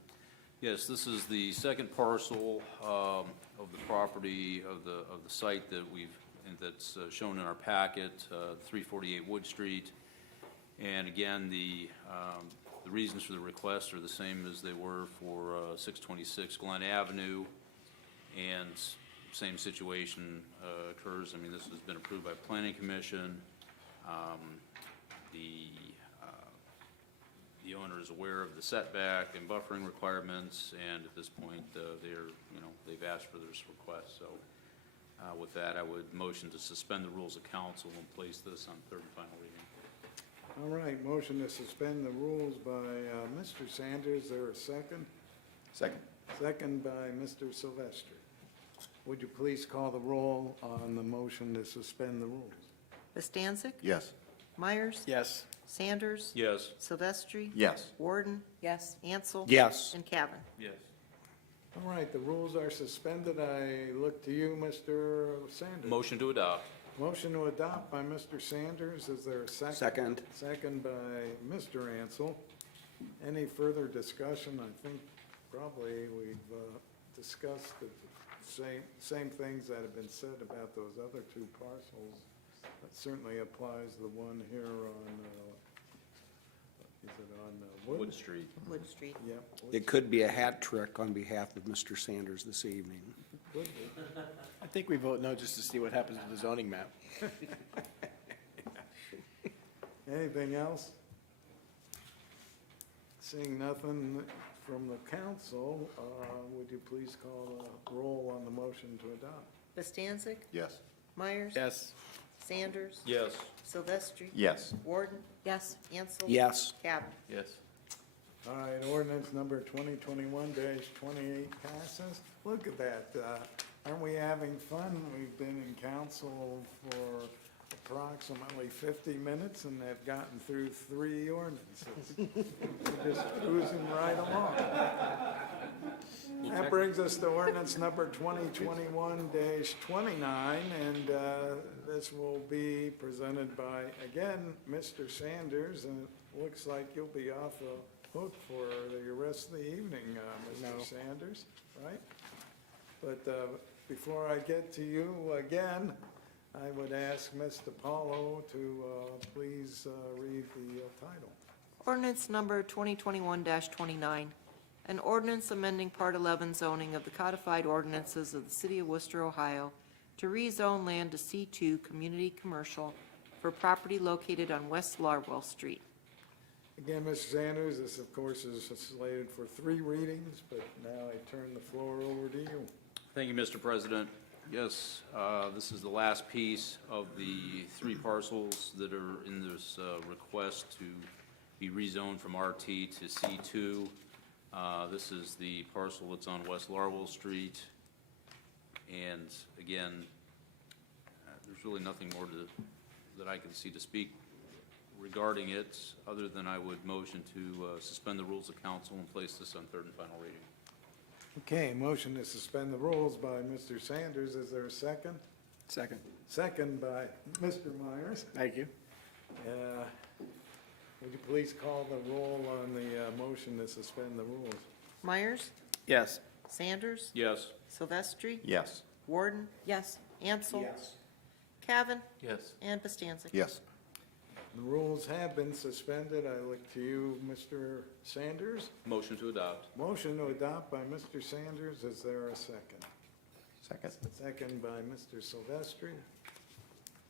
Yes, this is the second parcel of the property of the site that's shown in our packet, 348 Wood Street. And again, the reasons for the request are the same as they were for 626 Glen Avenue, and same situation occurs. I mean, this has been approved by Planning Commission. The owner is aware of the setback and buffering requirements, and at this point, they've asked for this request. So with that, I would motion to suspend the rules of council and place this on third and final reading. All right, motion to suspend the rules by Mr. Sanders. Is there a second? Second. Second by Mr. Silvestri. Would you please call the roll on the motion to suspend the rules? Bastancik, Yes. Myers, Yes. Sanders, Yes. Silvestri, Yes. Warden, Yes. Ansel. Yes. And Cavan. Yes. All right, the rules are suspended. I look to you, Mr. Sanders. Motion to adopt. Motion to adopt by Mr. Sanders. Is there a second? Second. Second by Mr. Ansel. Any further discussion? I think probably we've discussed the same things that have been said about those other 2 parcels. That certainly applies to the one here on, is it on Wood? Wood Street. Wood Street. Yep. It could be a hat trick on behalf of Mr. Sanders this evening. Could be. I think we vote no just to see what happens with the zoning map. Anything else? Seeing nothing from the council, would you please call a roll on the motion to adopt? Bastancik, Yes. Myers. Yes. Sanders. Yes. Silvestri. Yes. Warden. Yes. Ansel. Yes. Cavan. Yes. All right, ordinance number 2021-28 passes. Look at that, aren't we having fun? We've been in council for approximately 50 minutes and have gotten through 3 ordinances. We're just cruising right along. That brings us to ordinance number 2021-29, and this will be presented by, again, Mr. Sanders, and it looks like you'll be off the hook for the rest of the evening, Mr. Sanders, right? But before I get to you again, I would ask Mr. Paulo to please read the title. Ordinance number 2021-29, an ordinance amending Part 11 zoning of the codified ordinances of the City of Worcester, Ohio, to rezone land to C2 Community Commercial for property located on West Larwell Street. Again, Mr. Sanders, this of course is slated for 3 readings, but now I turn the floor over to you. Thank you, Mr. President. Yes, this is the last piece of the 3 parcels that are in this request to be rezoned from RT to C2. This is the parcel that's on West Larwell Street. And again, there's really nothing more that I can see to speak regarding it, other than I would motion to suspend the rules of council and place this on 3rd and final reading. Okay, motion to suspend the rules by Mr. Sanders. Is there a second? Second. Second by Mr. Myers. Thank you. Would you please call the roll on the motion to suspend the rules? Myers? Yes. Sanders? Yes. Silvestri? Yes. Warden? Yes. Ansel? Yes. Cavan? Yes. And Bastancik? Yes. The rules have been suspended. I look to you, Mr. Sanders. Motion to adopt. Motion to adopt by Mr. Sanders. Is there a second? Second. Second by Mr. Silvestri.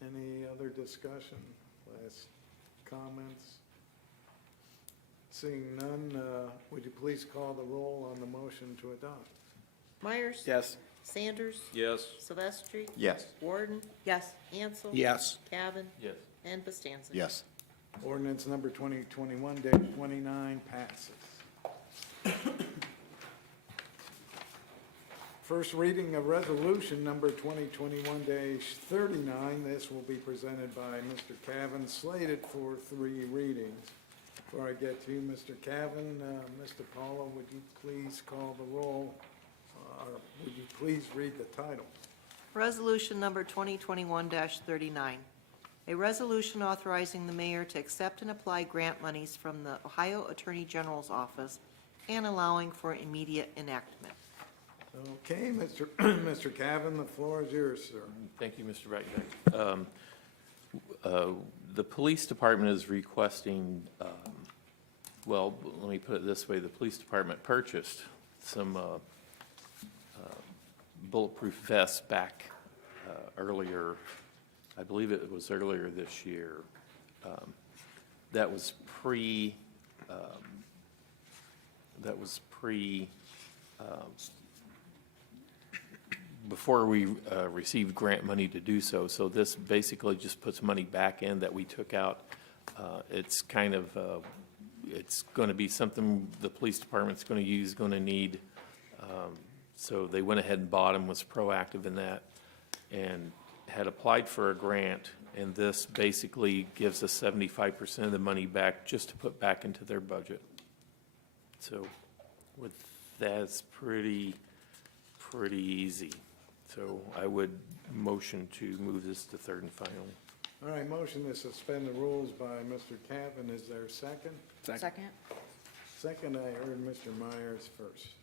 Any other discussion? Last comments? Seeing none, would you please call the roll on the motion to adopt? Myers? Yes. Sanders? Yes. Silvestri? Yes. Warden? Yes. Ansel? Yes. Cavan? Yes. And Bastancik? Yes. Ordinance number 2021-29 passes. First reading of resolution number 2021-39. This will be presented by Mr. Cavan, slated for 3 readings. Before I get to you, Mr. Cavan, Mr. Paulo, would you please call the roll? Or would you please read the title? Resolution number 2021-39. A resolution authorizing the mayor to accept and apply grant monies from the Ohio Attorney General's office and allowing for immediate enactment. Okay, Mr. Cavan, the floor is yours, sir. Thank you, Mr. Wright. The police department is requesting, well, let me put it this way, the police department purchased some bulletproof vests back earlier, I believe it was earlier this year. That was before we received grant money to do so. So this basically just puts money back in that we took out. It's kind of, it's going to be something the police department's going to use, going to need. So they went ahead and bought them, was proactive in that, and had applied for a grant. And this basically gives us 75% of the money back just to put back into their budget. So with that's pretty easy. So I would motion to move this to 3rd and final. All right, motion to suspend the rules by Mr. Cavan. Is there a second? Second. Second, I heard Mr. Myers first.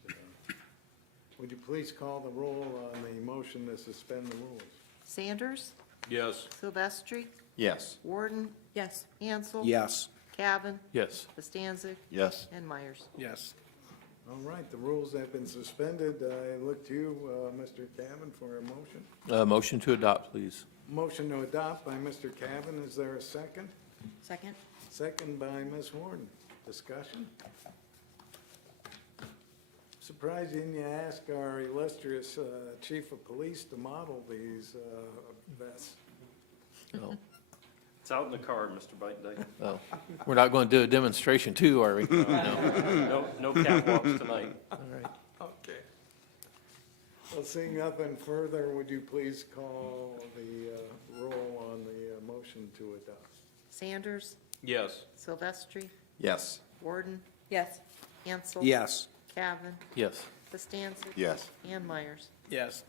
Would you please call the roll on the motion to suspend the rules? Sanders? Yes. Silvestri? Yes. Warden? Yes. Ansel? Yes. Cavan? Yes. Bastancik? Yes. And Myers? Yes. All right, the rules have been suspended. I look to you, Mr. Cavan, for a motion. Motion to adopt, please. Motion to adopt by Mr. Cavan. Is there a second? Second. Second by Ms. Warden. Discussion? Surprised you didn't ask our illustrious chief of police to model these vests. Oh. It's out in the car, Mr. Biden. Oh, we're not going to do a demonstration too, are we? No. No catwalks tonight. All right. Okay. Well, seeing nothing further, would you please call the roll on the motion to adopt? Sanders? Yes. Silvestri? Yes. Warden? Yes. Ansel? Yes. Cavan? Yes. Bastancik? Yes. And Myers? Yes.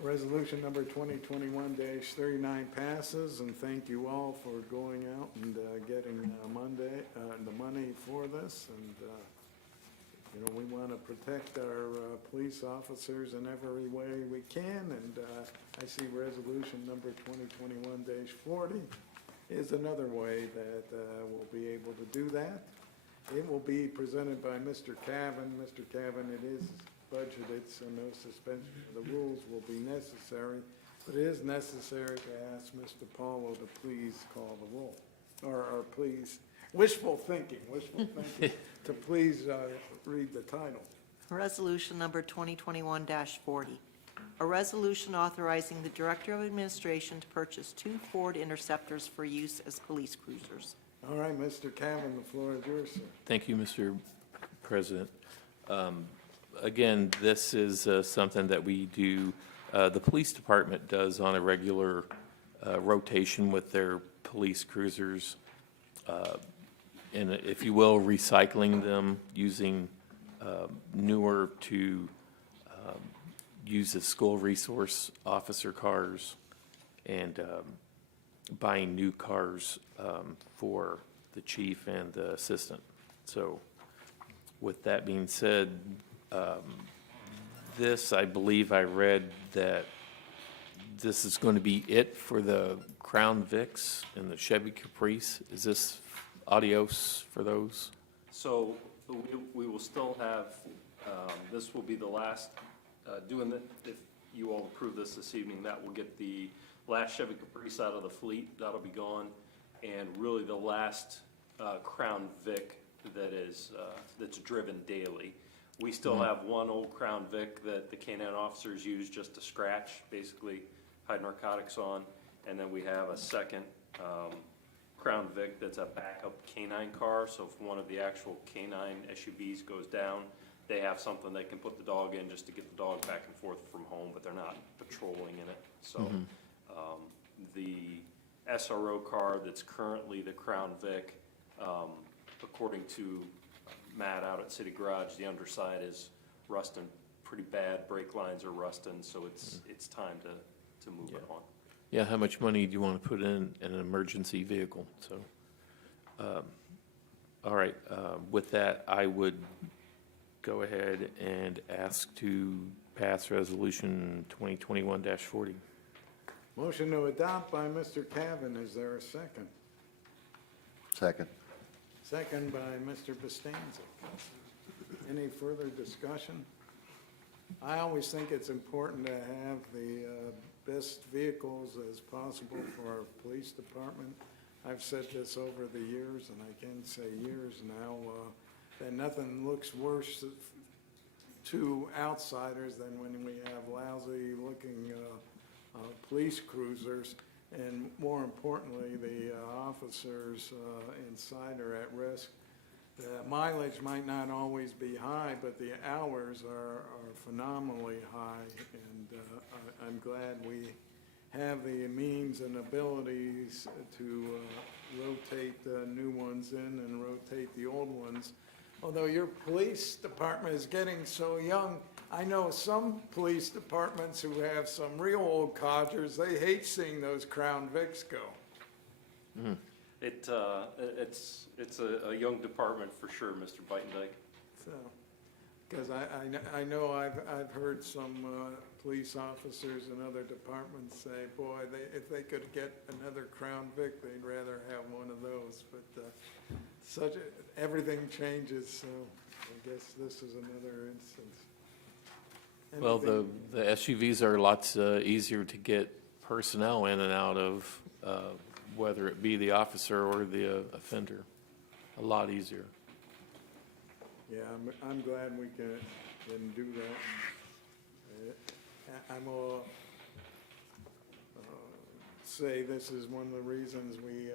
Resolution number 2021-39 passes, and thank you all for going out and getting the money for this. And You know, we want to protect our police officers in every way we can, and I see resolution number 2021-40 is another way that we'll be able to do that. It will be presented by Mr. Cavan. Mr. Cavan, it is budgeted, so no suspension of the rules will be necessary, but it is necessary to ask Mr. Paulo to please call the roll, or please, wishful thinking, to please read the title. Resolution number 2021-40, a resolution authorizing the Director of Administration to purchase 2 Ford Interceptors for use as police cruisers. All right, Mr. Cavan, the floor is yours, sir. Thank you, Mr. President. Again, this is something that we do, the police department does on a regular rotation with their police cruisers. And if you will, recycling them, using newer to use as school resource officer cars, and buying new cars for the chief and the assistant. So with that being said, this, I believe I read that this is going to be it for the Crown Vics and the Chevy Caprice. Is this adios for those? So we will still have, this will be the last, if you all approve this evening, that will get the last Chevy Caprice out of the fleet. That'll be gone. And really the last Crown Vic that is, that's driven daily. We still have one old Crown Vic that the canine officers use just to scratch, basically hide narcotics on. And then we have a second Crown Vic that's a backup canine car. So if one of the actual canine SUVs goes down, they have something they can put the dog in just to get the dog back and forth from home, but they're not patrolling in it. So the SRO car that's currently the Crown Vic, according to Matt out at City Garage, the underside is rusting pretty bad. Brake lines are rusting, so it's time to move it on. Yeah, how much money do you want to put in an emergency vehicle? So, all right, with that, I would go ahead and ask to pass resolution 2021-40. Motion to adopt by Mr. Cavan. Is there a second? Second. Second by Mr. Bostancic. Any further discussion? I always think it's important to have the best vehicles as possible for our police department. I've said this over the years, and I can say years now, that nothing looks worse to outsiders than when we have lousy-looking police cruisers, and more importantly, the officers inside are at risk. The mileage might not always be high, but the hours are phenomenally high, and I'm glad we have the means and abilities to rotate the new ones in and rotate the old ones. Although your police department is getting so young, I know some police departments who have some real old codgers, they hate seeing those Crown Vics go. It's a young department for sure, Mr. Beitendijk. So, because I know I've heard some police officers in other departments say, boy, if they could get another Crown Vic, they'd rather have one of those. But everything changes, so I guess this is another instance. Well, the SUVs are lots easier to get personnel in and out of, whether it be the officer or the offender. A lot easier. Yeah, I'm glad we can do that. I'm gonna say this is one of the reasons we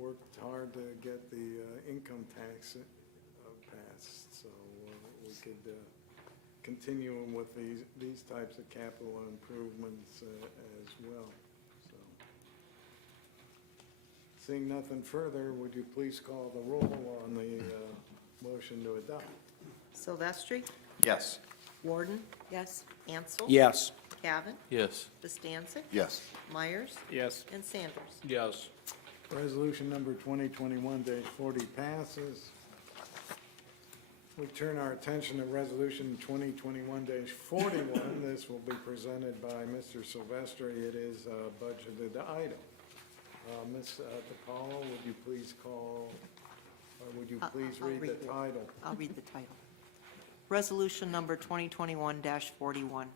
worked hard to get the income tax passed, so we could continue with these types of capital improvements as well. So, seeing nothing further, would you please call the roll on the motion to adopt? Silvestri? Yes. Warden? Yes. Ansel? Yes. Cavan? Yes. Bostancic? Yes. Myers? Yes. And Sanders? Yes. Resolution number 2021-40 passes. We turn our attention to Resolution 2021-41. This will be presented by Mr. Silvestri. It is a budgeted item. Ms. DePaula, would you please call, or would you please I'll read the title? I'll read the title. Resolution number 2021-41.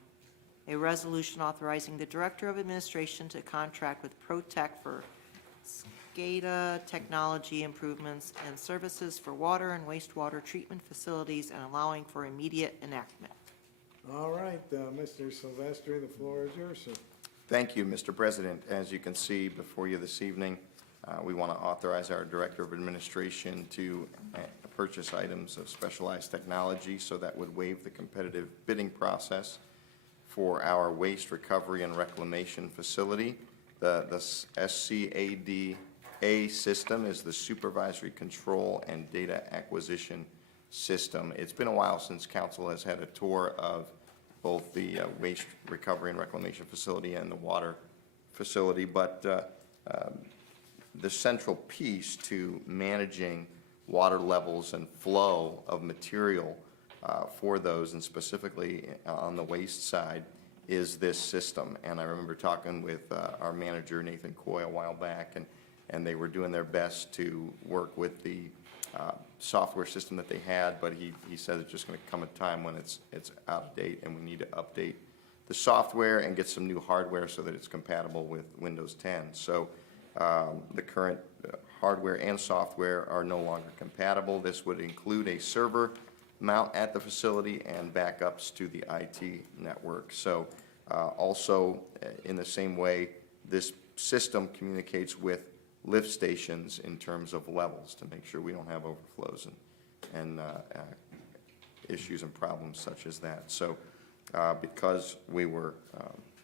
A resolution authorizing the Director of Administration to contract with ProTech for SCADA technology improvements and services for water and wastewater treatment facilities and allowing for immediate enactment. All right, Mr. Silvestri, the floor is yours, sir. Thank you, Mr. President. As you can see before you this evening, we want to authorize our Director of Administration to purchase items of specialized technology, so that would waive the competitive bidding process for our waste recovery and reclamation facility. The SCADA system is the Supervisory Control and Data Acquisition System. It's been a while since council has had a tour of both the waste recovery and reclamation facility and the water facility, but the central piece to managing water levels and flow of material for those, and specifically on the waste side, is this system. And I remember talking with our manager, Nathan Coy, a while back, and they were doing their best to work with the software system that they had, but he said it's just going to come a time when it's out of date, and we need to update the software and get some new hardware so that it's compatible with Windows 10. So the current hardware and software are no longer compatible. This would include a server mount at the facility and backups to the IT network. So also in the same way, this system communicates with lift stations in terms of levels to make sure we don't have overflows and issues and problems such as that. So because we were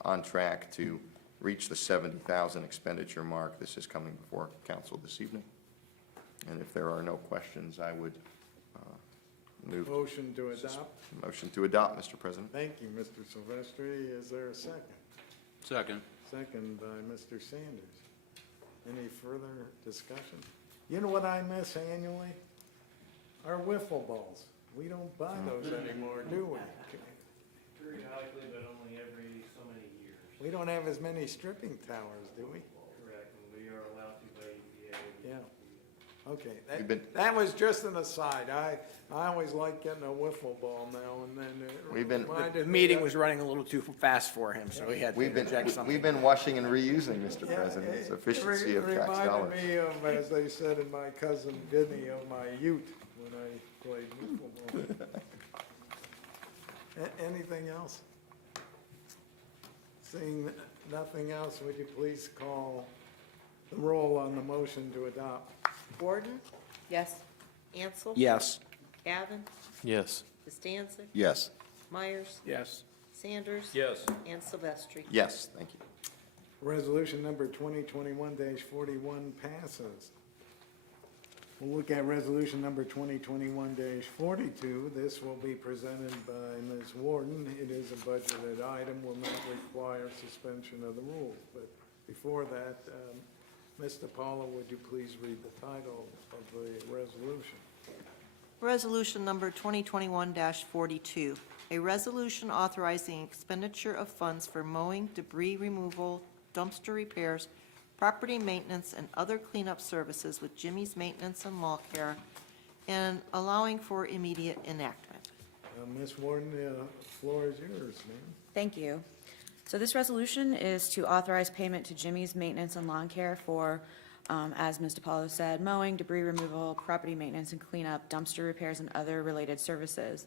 on track to reach the 70,000 expenditure mark, this is coming before council this evening. And if there are no questions, I would move. Motion to adopt. Motion to adopt, Mr. President. Thank you, Mr. Silvestri. Is there a second? Second. Second by Mr. Sanders. Any further discussion? You know what I miss annually? Our wiffle balls. We don't buy those anymore, do we? Periodically, but only every so many years. We don't have as many stripping towers, do we? Correct, and we are allowed to by EPA. Yeah. Okay, We've that was just an aside. I always like getting a wiffle ball now and then. We've been- The meeting was running a little too fast for him, so he had to inject something. We've been washing and reusing, Mr. President. It's efficiency of tax dollars. Reminded me of, as they said in my cousin Disney, of my youth when I played wiffle ball. Anything else? Seeing nothing else, would you please call the roll on the motion to adopt? Gordon? Yes. Ansel? Yes. Gavin? Yes. Costanza? Yes. Myers? Yes. Sanders? Yes. And Silvestri. Yes, thank you. Resolution number 2021-41 passes. We'll look at resolution number 2021-42. This will be presented by Ms. Warden. It is a budgeted item, will not require suspension of the rules. But before that, Ms. DePaula, would you please read the title of the resolution? Resolution number 2021-42, a resolution authorizing expenditure of funds for mowing, debris removal, dumpster repairs, property maintenance, and other cleanup services with Jimmy's Maintenance and Lawn Care, and allowing for immediate enactment. Ms. Warden, the floor is yours, ma'am. Thank you. So this resolution is to authorize payment to Jimmy's Maintenance and Lawn Care for, as Ms. DePaulo said, mowing, debris removal, property maintenance and cleanup, dumpster repairs, and other related services.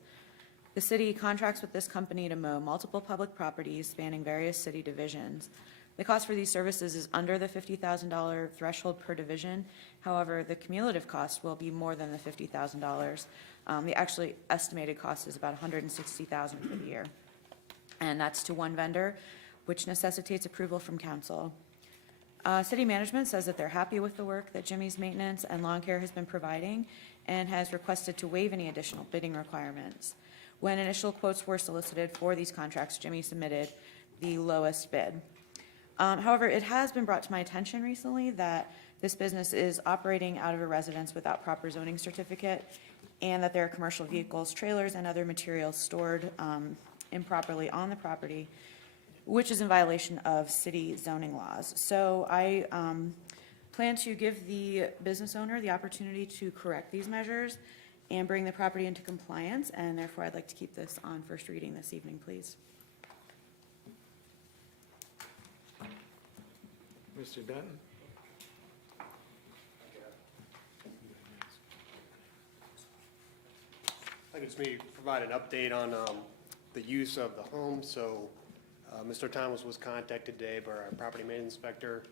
The city contracts with this company to mow multiple public properties spanning various city divisions. The cost for these services is under the $50,000 threshold per division. However, the cumulative cost will be more than the $50,000. The actually estimated cost is about $160,000 for the year. And that's to one vendor, which necessitates approval from council. City management says that they're happy with the work that Jimmy's Maintenance and Lawn Care has been providing and has requested to waive any additional bidding requirements. When initial quotes were solicited for these contracts, Jimmy submitted the lowest bid. However, it has been brought to my attention recently that this business is operating out of a residence without proper zoning certificate, and that there are commercial vehicles, trailers, and other materials stored improperly on the property, which is in violation of city zoning laws. So I plan to give the business owner the opportunity to correct these measures and bring the property into compliance, and therefore I'd like to keep this on first reading this evening, please. Mr. Dutton? I just maybe provide an update on the use of the home. So Mr. Thomas was contacted today by our property maintenance inspector.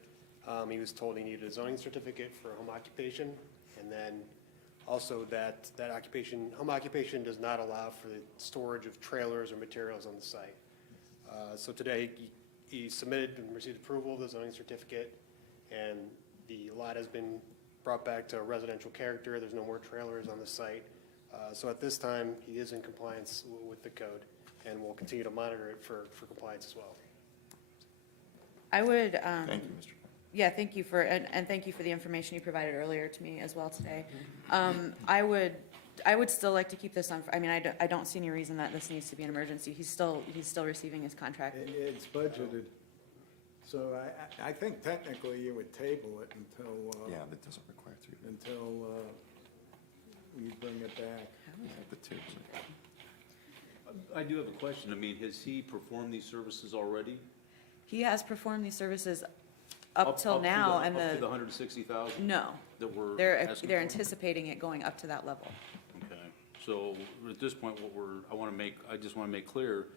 He was told he needed a zoning certificate for home occupation, and then also that home occupation does not allow for the storage of trailers or materials on the site. So today he submitted and received approval of the zoning certificate, and the lot has been brought back to a residential character. There's no more trailers on the site. So at this time, he is in compliance with the code, and we'll continue to monitor it for compliance as well. I would, Thank you, Mr. yeah, thank you for, and thank you for the information you provided earlier to me as well today. I would still like to keep this on, I mean, I don't see any reason that this needs to be an emergency. He's still receiving his contract. It's budgeted. So I think technically you would table it until, Yeah, that doesn't require 3 readings. until you bring it back. Yeah, the 2. I do have a question. I mean, has he performed these services already? He has performed these services up till to now, the- and Up to the the, 160,000 no, that we're they're asking they're for? anticipating it going up to that level. Okay, so at this point, I just want to make clear,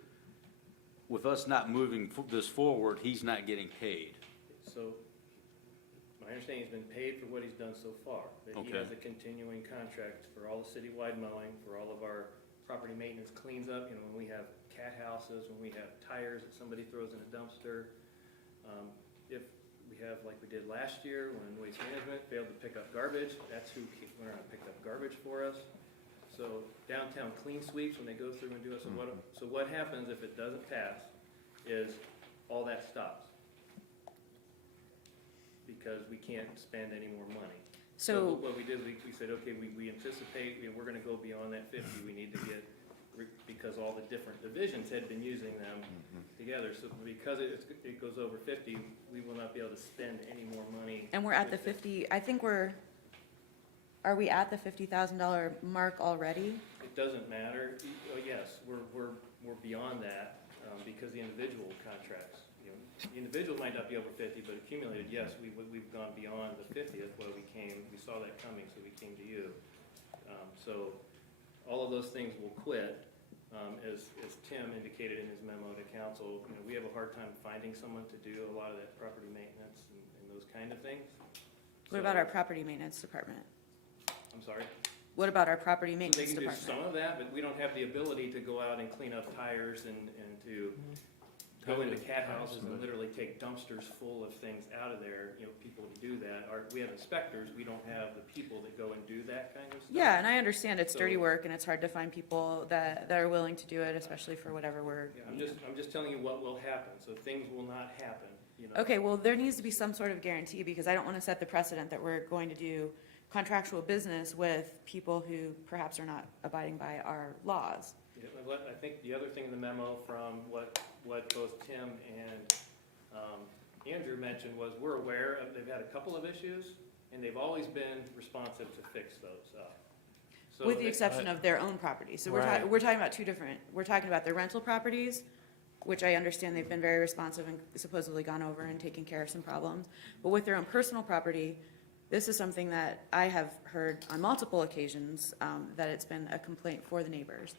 with us not moving this forward, he's not getting paid. So, my understanding he's been paid for what he's done so far. That he Okay. has a continuing contract for all the citywide mowing, for all of our property maintenance cleans up, when we have cat houses, when we have tires that somebody throws in a dumpster. If we have, like we did last year, when Waste Management failed to pick up garbage, that's who went around and picked up garbage for us. So downtown clean sweeps, when they go through and do it, so what happens if it doesn't pass is all that stops. Because we can't spend any more money. So, What we did, we said, okay, we anticipate, we're gonna go beyond that 50, we need to get, because all the different divisions had been using them together, so because it goes over 50, we will not be able to spend any more money. and we're at the with it. 50, I think are we at the $50,000 mark already? It doesn't matter, yes, we're beyond that, because the individual contracts, the individual might not be over 50, but accumulated, yes, we've gone beyond the 50, that's why we saw that coming, so we came to you. So, all of those things will quit, as Tim indicated in his memo to council, we have a hard time finding someone to do a lot of that property maintenance and those kind of things. What about our property maintenance department? I'm sorry? What about our property They maintenance can do department? some of that, but we don't have the ability to go out and clean up tires and to go into cat houses and literally take dumpsters full of things out of there, people to do that. We have inspectors, we don't have the people that go and do that kind of stuff. Yeah, and I understand it's So- dirty work and it's hard to find people that are willing to do it, especially for whatever we're. Yeah, I'm just telling you what will happen, so things will not happen, Okay, well, there needs to be some sort of guarantee, because I don't want to set the precedent that we're going to do contractual business with people who perhaps are not abiding by our laws. Yeah, I think the other thing in the memo from what both Tim and Andrew mentioned was we're aware of, they've had a couple of issues, and they've always been responsive to fix those up. So With the they- exception of their own properties. So Right. we're talking about two different, we're talking about their rental properties, which I understand they've been very responsive and supposedly gone over and taken care of some problems. But with their own personal property, this is something that I have heard on multiple occasions, that it's been a complaint for the neighbors.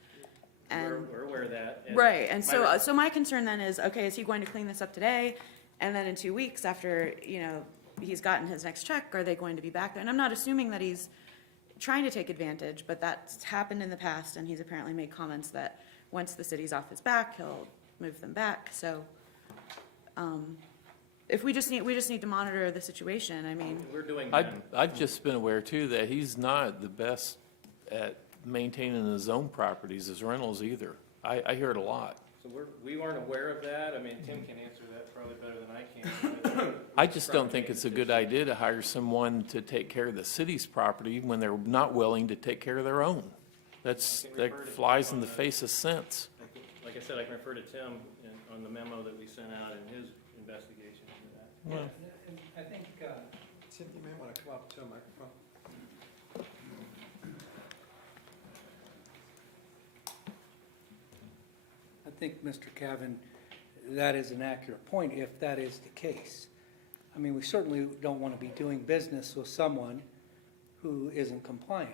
And We're aware of that. and right, and my- so my concern then is, okay, is he going to clean this up today? And then in 2 weeks after, he's gotten his next check, are they going to be back there? And I'm not assuming that he's trying to take advantage, but that's happened in the past, and he's apparently made comments that once the city's off his back, he'll move them back. So, if we just need to monitor the situation, I mean. We're doing that. I've just been aware too that he's not the best at maintaining his own properties, his rentals either. I hear it a lot. So we weren't aware of that. I mean, Tim can answer that probably better than I can. I just don't think it's a good idea to hire someone to take care of the city's property when they're not willing to take care of their own. that flies in the face of sense. Like I said, I can refer to Tim on the memo that we sent out in his investigation into that. Well, And I think, Cynthia may want to come up to a microphone. I think, Mr. Cavan, that is an accurate point, if that is the case. I mean, we certainly don't want to be doing business with someone who isn't compliant.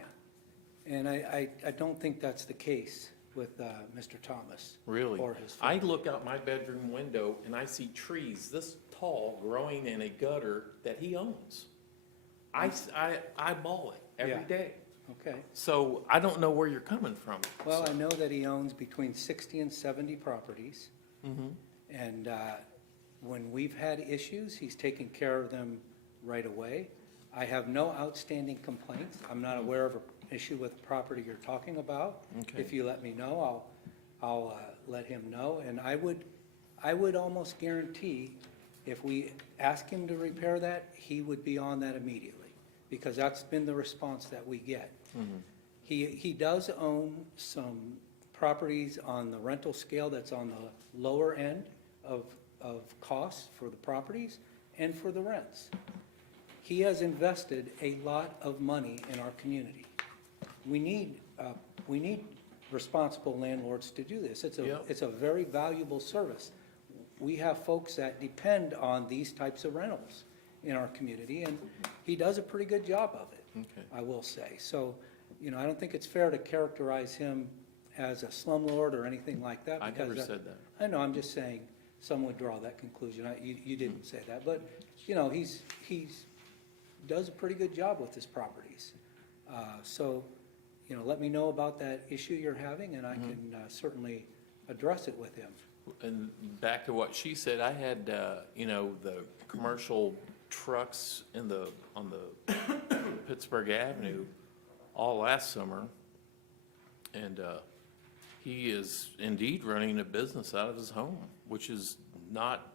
And I don't think that's the case with Mr. Thomas. really, Or his I family. look out my bedroom window and I see trees this tall growing in a gutter that he owns. I eyeball it every Yeah. day. Okay. So I don't know where you're coming from. Well, I know that he owns between 60 and 70 properties. And when we've had issues, he's taken care of them right away. I have no outstanding complaints. I'm not aware of an issue with the property you're talking about. Okay. If you let me know, I'll let him know. And I would almost guarantee if we ask him to repair that, he would be on that immediately, because that's been the response that we get. He does own some properties on the rental scale that's on the lower end of costs for the properties and for the rents. He has invested a lot of money in our community. We need responsible landlords to do this. It's a very valuable service. We have folks that depend on these types of rentals in our community, and he does a pretty good job of it, Okay. I will say. So, I don't think it's fair to characterize him as a slumlord or anything like that. I because never said that. I know, I'm just saying, some would draw that conclusion. You didn't say that, but, he's does a pretty good job with his properties. So, let me know about that issue you're having, and I can certainly address it with him. And back to what she said, I had, the commercial trucks on the Pittsburgh Avenue all last summer. And, he is indeed running a business out of his home, which is not,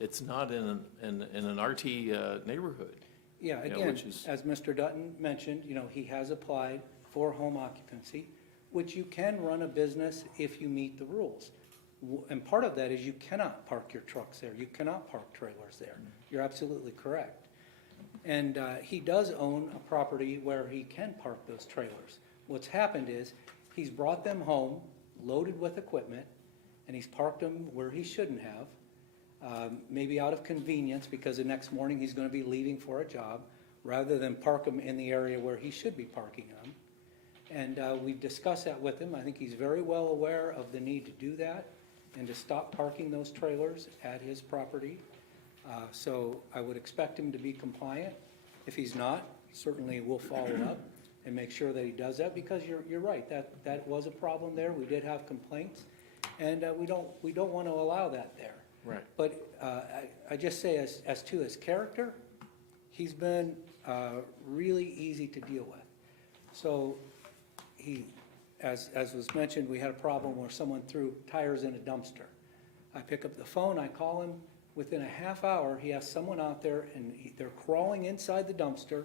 it's not in an RT, neighborhood. Yeah, You know, again, which is- as Mr. Dutton mentioned, he has applied for home occupancy, which you can run a business if you meet the rules. And part of that is you cannot park your trucks there. You cannot park trailers there. You're absolutely correct. And he does own a property where he can park those trailers. What's happened is he's brought them home loaded with equipment, and he's parked them where he shouldn't have. Maybe out of convenience, because the next morning he's going to be leaving for a job, rather than park them in the area where he should be parking them. And we've discussed that with him. I think he's very well aware of the need to do that and to stop parking those trailers at his property. So I would expect him to be compliant. If he's not, certainly we'll follow up and make sure that he does that, because you're right, that was a problem there. We did have complaints, and we don't want to allow that there. Right. But I just say, as to his character, he's been really easy to deal with. So as was mentioned, we had a problem where someone threw tires in a dumpster. I pick up the phone, I call him. Within a half hour, he has someone out there, and they're crawling inside the dumpster,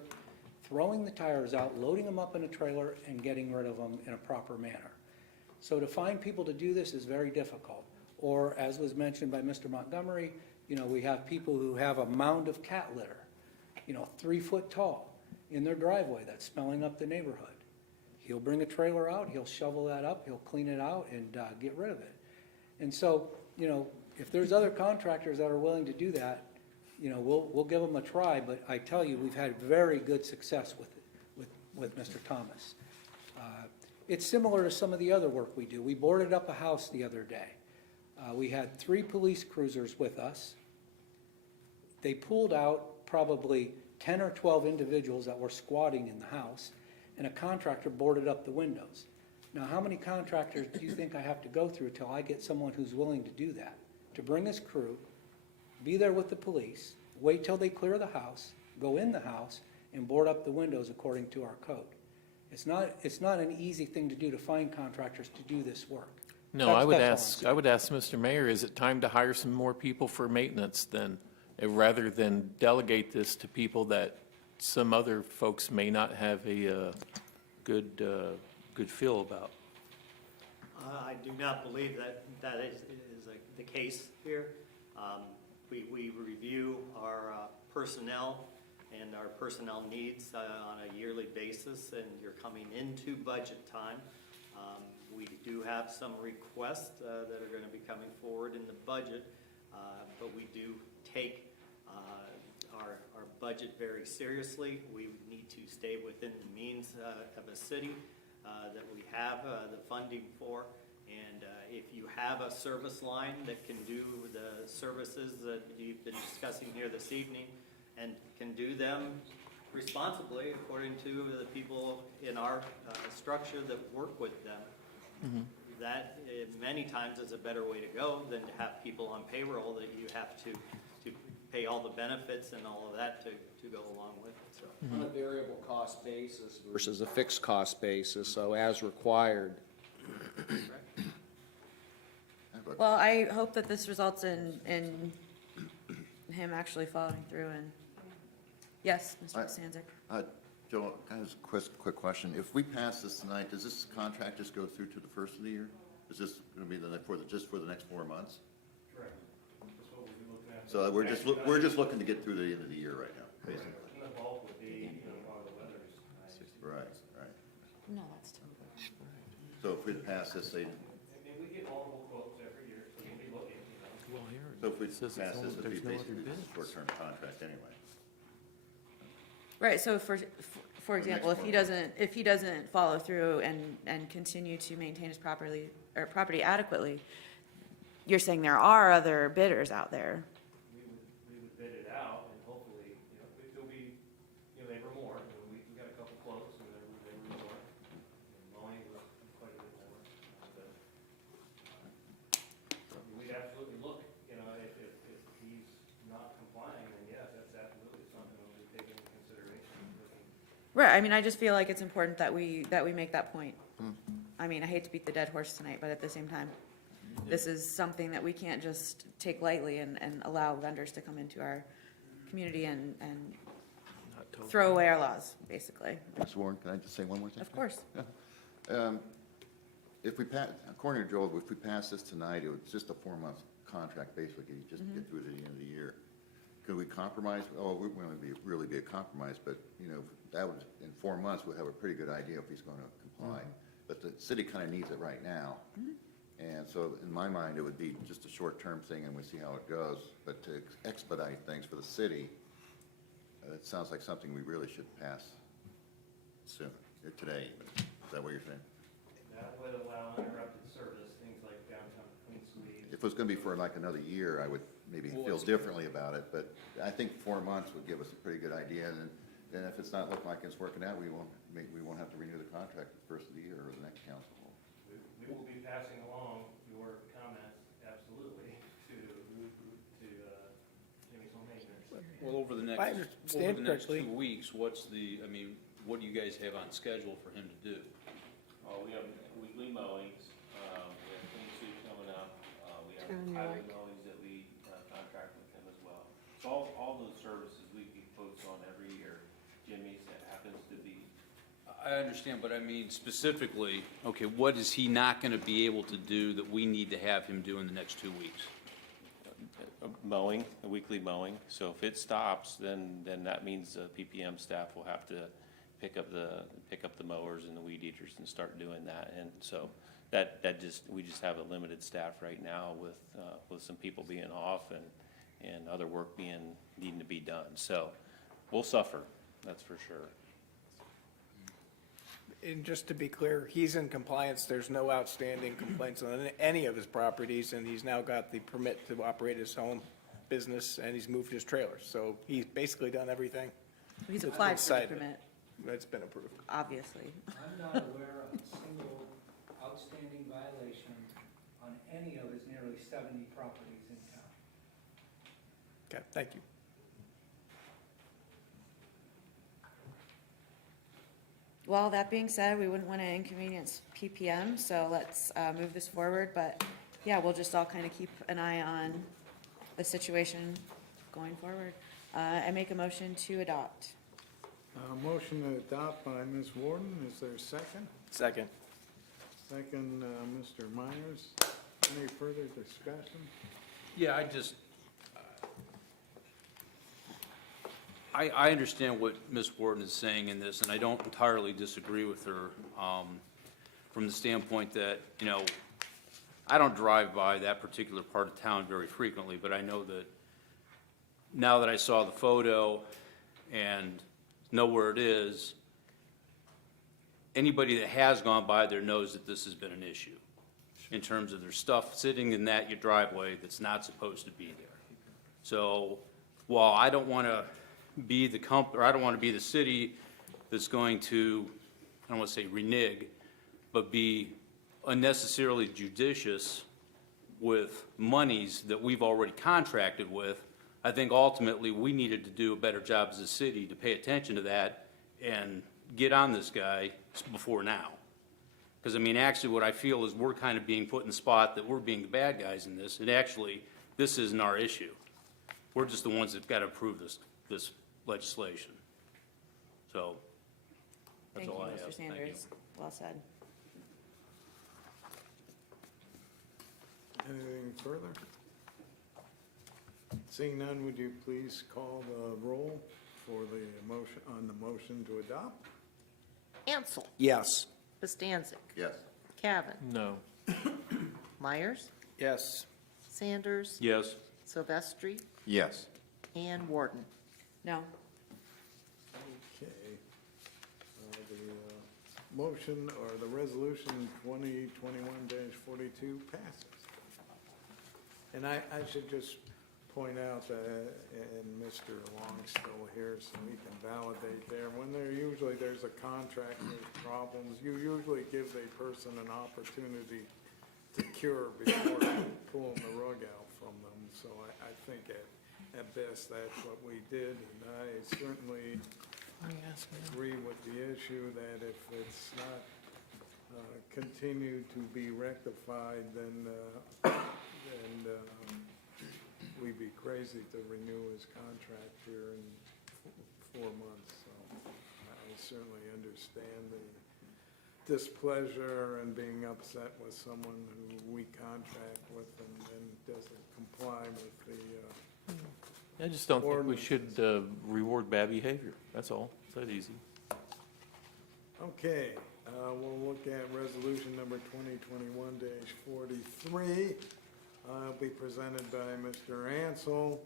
throwing the tires out, loading them up in a trailer, and getting rid of them in a proper manner. So to find people to do this is very difficult. Or, as was mentioned by Mr. Montgomery, we have people who have a mound of cat litter, 3 foot tall, in their driveway that's smelling up the neighborhood. He'll bring a trailer out, he'll shovel that up, he'll clean it out and get rid of it. And so, if there's other contractors that are willing to do that, we'll give them a try. But I tell you, we've had very good success with Mr. Thomas. It's similar to some of the other work we do. We boarded up a house the other day. We had 3 police cruisers with us. They pulled out probably 10 or 12 individuals that were squatting in the house, and a contractor boarded up the windows. Now, how many contractors do you think I have to go through till I get someone who's willing to do that? To bring his crew, be there with the police, wait till they clear the house, go in the house, and board up the windows according to our code. It's not an easy thing to do, to find contractors to do this work. No, I would ask Mr. Mayor, is it time to hire some more people for maintenance then, rather than delegate this to people that some other folks may not have a good good feel about. I do not believe that is the case here. We review our personnel and our personnel needs on a yearly basis, and you're coming into budget time. We do have some requests that are going to be coming forward in the budget, but we do take our budget very seriously. We need to stay within the means of a city that we have the funding for. And if you have a service line that can do the services that you've been discussing here this evening and can do them responsibly according to the people in our structure that work with them, that many times is a better way to go than to have people on payroll that you have to pay all the benefits and all of that to go along with it. So. On a variable cost basis versus a fixed cost basis, so as required. Well, I hope that this results in him actually following through and, yes, Mr. Stanzik. Joe, kind of a quick question. If we pass this tonight, does this contract just go through to the first of the year? Is this going to be just for the next 4 months? Correct. That's what we'll be looking at. So we're just looking to get through the end of the year right now, basically. And the bulk would be, while the weather's nice. Right. No, that's too good. So if we pass this, say, I mean, we get multiple quotes every year, so we'll be looking, so if we pass this, it'd be basically just a short-term contract anyway. Right, so for example, if he doesn't follow through and continue to maintain his property adequately, you're saying there are other bidders out there. we would bid it out, and hopefully, it'll be, they were more. We got a couple quotes, and they were more. And mowing was quite a bit more. But we'd absolutely look, if he's not complying, then yes, that's absolutely something that we take into consideration. Right, I mean, I just feel like it's important that we make that point. I mean, I hate to beat the dead horse tonight, but at the same time, this is something that we can't just take lightly and allow vendors to come into our community and throw away our laws, basically. Ms. Warren, can I just say one more thing? Of course. If we pass, according to Joel, if we pass this tonight, it was just a 4-month contract, basically, just to get through to the end of the year. Could we compromise? Oh, we wouldn't really be a compromise, but, that would, in 4 months, we'll have a pretty good idea if he's going to comply. But the city kind of needs it right now. And so, in my mind, it would be just a short-term thing, and we see how it goes. But to expedite things for the city, it sounds like something we really should pass soon, or today. Is that what you're saying? That would allow uninterrupted service, things like downtown clean sweeps. If it was going to be for like another year, I would maybe feel differently about it. But I think 4 months would give us a pretty good idea. And then if it's not looking like it's working out, we won't have to renew the contract the first of the year or the next council. We will be passing along your comments, absolutely, to Jimmy's Home Maintenance. Well, over the I understand next correctly. 2 weeks, what do you guys have on schedule for him to do? We have weekly mowings, we have clean sweep coming up, we have highway mowings that we contract with him as well. So all those services we get quotes on every year. Jimmy's, that happens to be. I understand, but I mean specifically, okay, what is he not going to be able to do that we need to have him do in the next 2 weeks? Mowing, a weekly mowing. So if it stops, then that means the PPM staff will have to pick up the mowers and the weed eaters and start doing that. And so we just have a limited staff right now with some people being off and other work needing to be done. So we'll suffer, that's for sure. And just to be clear, he's in compliance. There's no outstanding complaints on any of his properties, and he's now got the permit to operate his home business, and he's moved his trailers. So he's basically done everything. He's that's applied been for the cited. permit, That's been approved. obviously. I'm not aware of a single outstanding violation on any of his nearly 70 properties in town. Okay, thank you. Well, that being said, we wouldn't want to inconvenience PPM, so let's move this forward. But yeah, we'll just all kind of keep an eye on the situation going forward. I make a motion to adopt. Motion to adopt by Ms. Warden. Is there a second? Second. second, Mr. Myers. Any further discussion? Yeah, I understand what Ms. Warden is saying in this, and I don't entirely disagree with her, from the standpoint that, you know, I don't drive by that particular part of town very frequently, but I know that now that I saw the photo and know where it is, anybody that has gone by there knows that this has been an issue in terms of there's stuff sitting in your driveway that's not supposed to be there. So while I don't want to be I don't want to be the city that's going to, I don't want to say renege, but be unnecessarily judicious with monies that we've already contracted with, I think ultimately we needed to do a better job as a city to pay attention to that and get on this guy before now. Because, I mean, actually what I feel is we're kind of being put in the spot that we're being the bad guys in this, and actually, this isn't our issue. We're just the ones that've got to approve this legislation. So, that's Thank you, all I have. Mr. Thank you. Sanders. Well said. Anything further? Seeing none, would you please call the roll for the motion, on the motion to adopt? Ansel, Yes. Bastancik, Yes. Cavan, No. Myers, Yes. Sanders, Yes. Silvestri, Yes. and Warden. No. Okay. The motion or the resolution 2021-42 passes. And I should just point out that, and Mr. Long's still here, so he can validate there, when there's a contract and there's problems, you usually give the person an opportunity to cure before pulling the rug out from them. So I think at best that's what we did, and I certainly agree with the issue that if it's not continued to be rectified, then we'd be crazy to renew his contract here in 4 months. So I certainly understand the displeasure and being upset with someone who we contract with and doesn't comply with the I just don't think we should reward bad behavior. That's all. It's that easy. Okay, we'll look at resolution number 2021-43. It'll be presented by Mr. Ansel.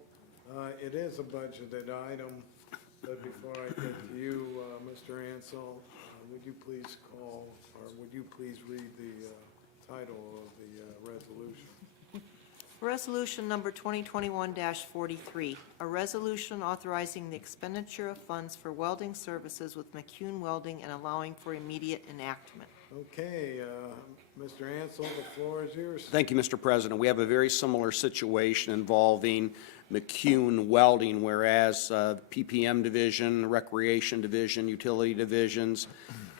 It is a budgeted item, but before I get to you, Mr. Ansel, would you please read the title of the resolution? Resolution number 2021-43, a resolution authorizing the expenditure of funds for welding services with McCune Welding and allowing for immediate enactment. Okay, Mr. Ansel, the floor is yours. Thank you, Mr. President. We have a very similar situation involving McCune Welding, whereas PPM Division, Recreation Division, Utility Divisions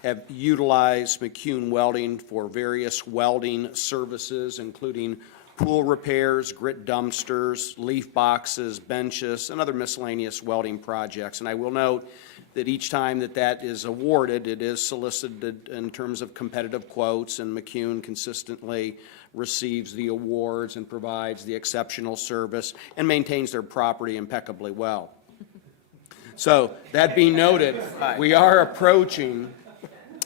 have utilized McCune Welding for various welding services, including pool repairs, grit dumpsters, leaf boxes, benches, and other miscellaneous welding projects. And I will note that each time that is awarded, it is solicited in terms of competitive quotes, and McCune consistently receives the awards and provides the exceptional service and maintains their property impeccably well. So, that being noted, we are approaching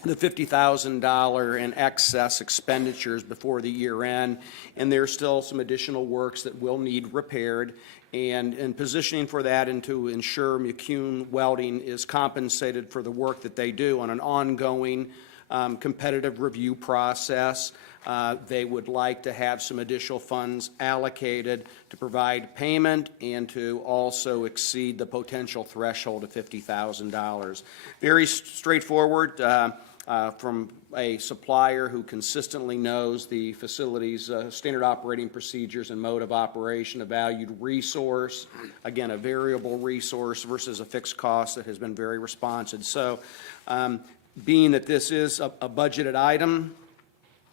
the $50,000 in excess expenditures before the year end, and there's still some additional works that will need repaired. And in positioning for that and to ensure McCune Welding is compensated for the work that they do on an ongoing competitive review process, they would like to have some additional funds allocated to provide payment and to also exceed the potential threshold of $50,000. Very straightforward. From a supplier who consistently knows the facility's standard operating procedures and mode of operation, a valued resource, again, a variable resource versus a fixed cost that has been very responsive. So being that this is a budgeted item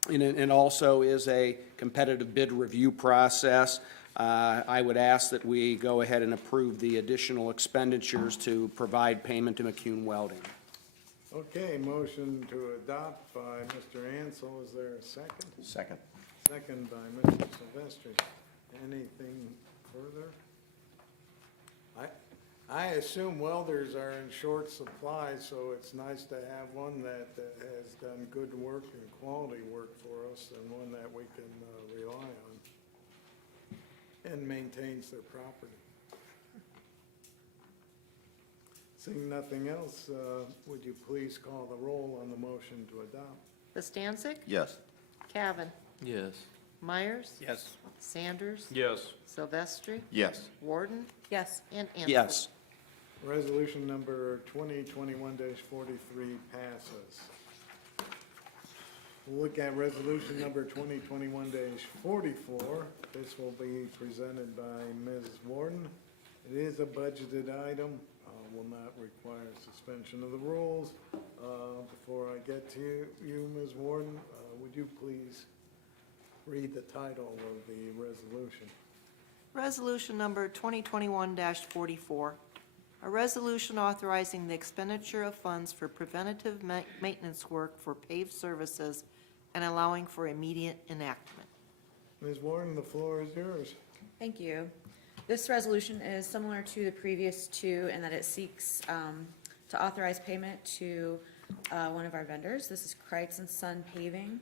and also is a competitive bid review process, I would ask that we go ahead and approve the additional expenditures to provide payment to McCune Welding. Okay, motion to adopt by Mr. Ansel. Is there a second? Second. Second by Mr. Silvestri. Anything further? I assume welders are in short supply, so it's nice to have one that has done good work and quality work for us, and one that we can rely on and maintains their property. Seeing nothing else, would you please call the roll on the motion to adopt? Bastancik? Yes. Cavan? Yes. Myers? Yes. Sanders? Yes. Silvestri? Yes. Warden? Yes. And Ansel? Yes. Resolution number 2021-43 passes. We'll look at resolution number 2021-44. This will be presented by Ms. Warden. It is a budgeted item, will not require suspension of the rules. Before I get to you, Ms. Warden, would you please read the title of the resolution? Resolution number 2021-44, a resolution authorizing the expenditure of funds for preventative maintenance work for paved surfaces and allowing for immediate enactment. Ms. Warden, the floor is yours. Thank you. This resolution is similar to the previous two in that it seeks to authorize payment to one of our vendors. This is Kreitz & Son Paving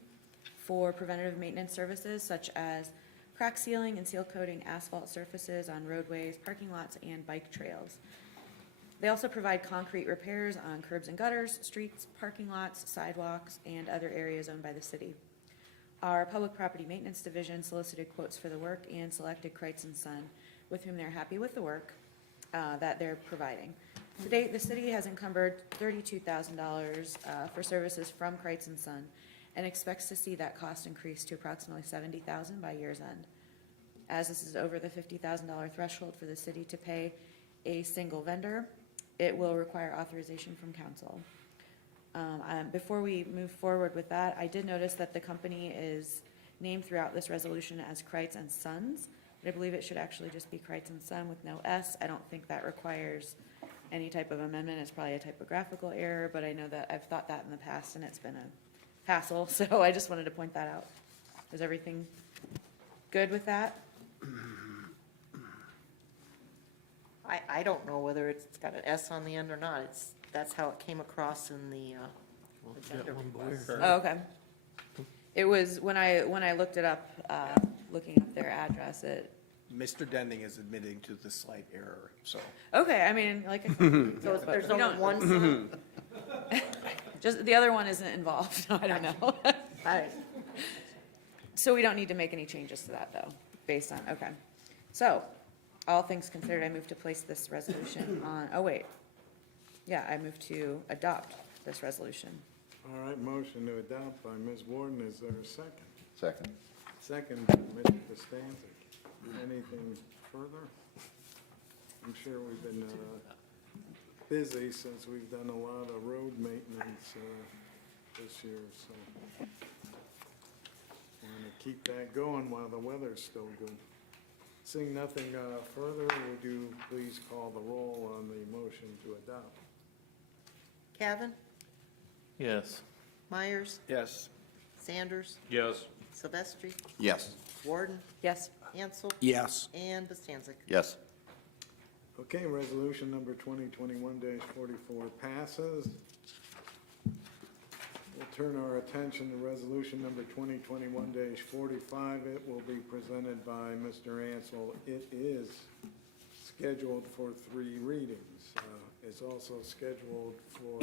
for preventative maintenance services such as crack sealing and seal coating asphalt surfaces on roadways, parking lots, and bike trails. They also provide concrete repairs on curbs and gutters, streets, parking lots, sidewalks, and other areas owned by the city. Our Public Property Maintenance Division solicited quotes for the work and selected Kreitz & Son, with whom they're happy with the work that they're providing. To date, the city has encumbered $32,000 for services from Kreitz & Son and expects to see that cost increase to approximately $70,000 by year's end. As this is over the $50,000 threshold for the city to pay a single vendor, it will require authorization from council. Before we move forward with that, I did notice that the company is named throughout this resolution as Kreitz & Sons, but I believe it should actually just be Kreitz & Son with no S. I don't think that requires any type of amendment. It's probably a typographical error, but I know that I've thought that in the past and it's been a hassle, so I just wanted to point that out. Is everything good with that? I don't know whether it's got an S on the end or not. That's how it came across in the agenda request. Oh, okay. It was, when I looked it up, looking up their address, Mr. Dending is admitting to the slight error, so. okay, I mean, like I said. So there's we only don't- one sign? Just, the other one isn't involved, I don't know. All right. So we don't need to make any changes to that, though, based on, okay. So, all things considered, I move to place this resolution on, oh, wait. Yeah, I move to adopt this resolution. All right, motion to adopt by Ms. Warden. Is there a second? Second. Second by Mr. Costancic. Anything further? I'm sure we've been busy since we've done a lot of road maintenance this year, so want to keep that going while the weather's still good. Seeing nothing further, would you please call the roll on the motion to adopt? Cavan? Yes. Myers? Yes. Sanders? Yes. Silvestri? Yes. Warden? Yes. Ansel? Yes. And Bastancik? Yes. Okay, resolution number 2021-44 passes. We'll turn our attention to resolution number 2021-45. It will be presented by Mr. Ansel. It is scheduled for 3 readings. It's also scheduled for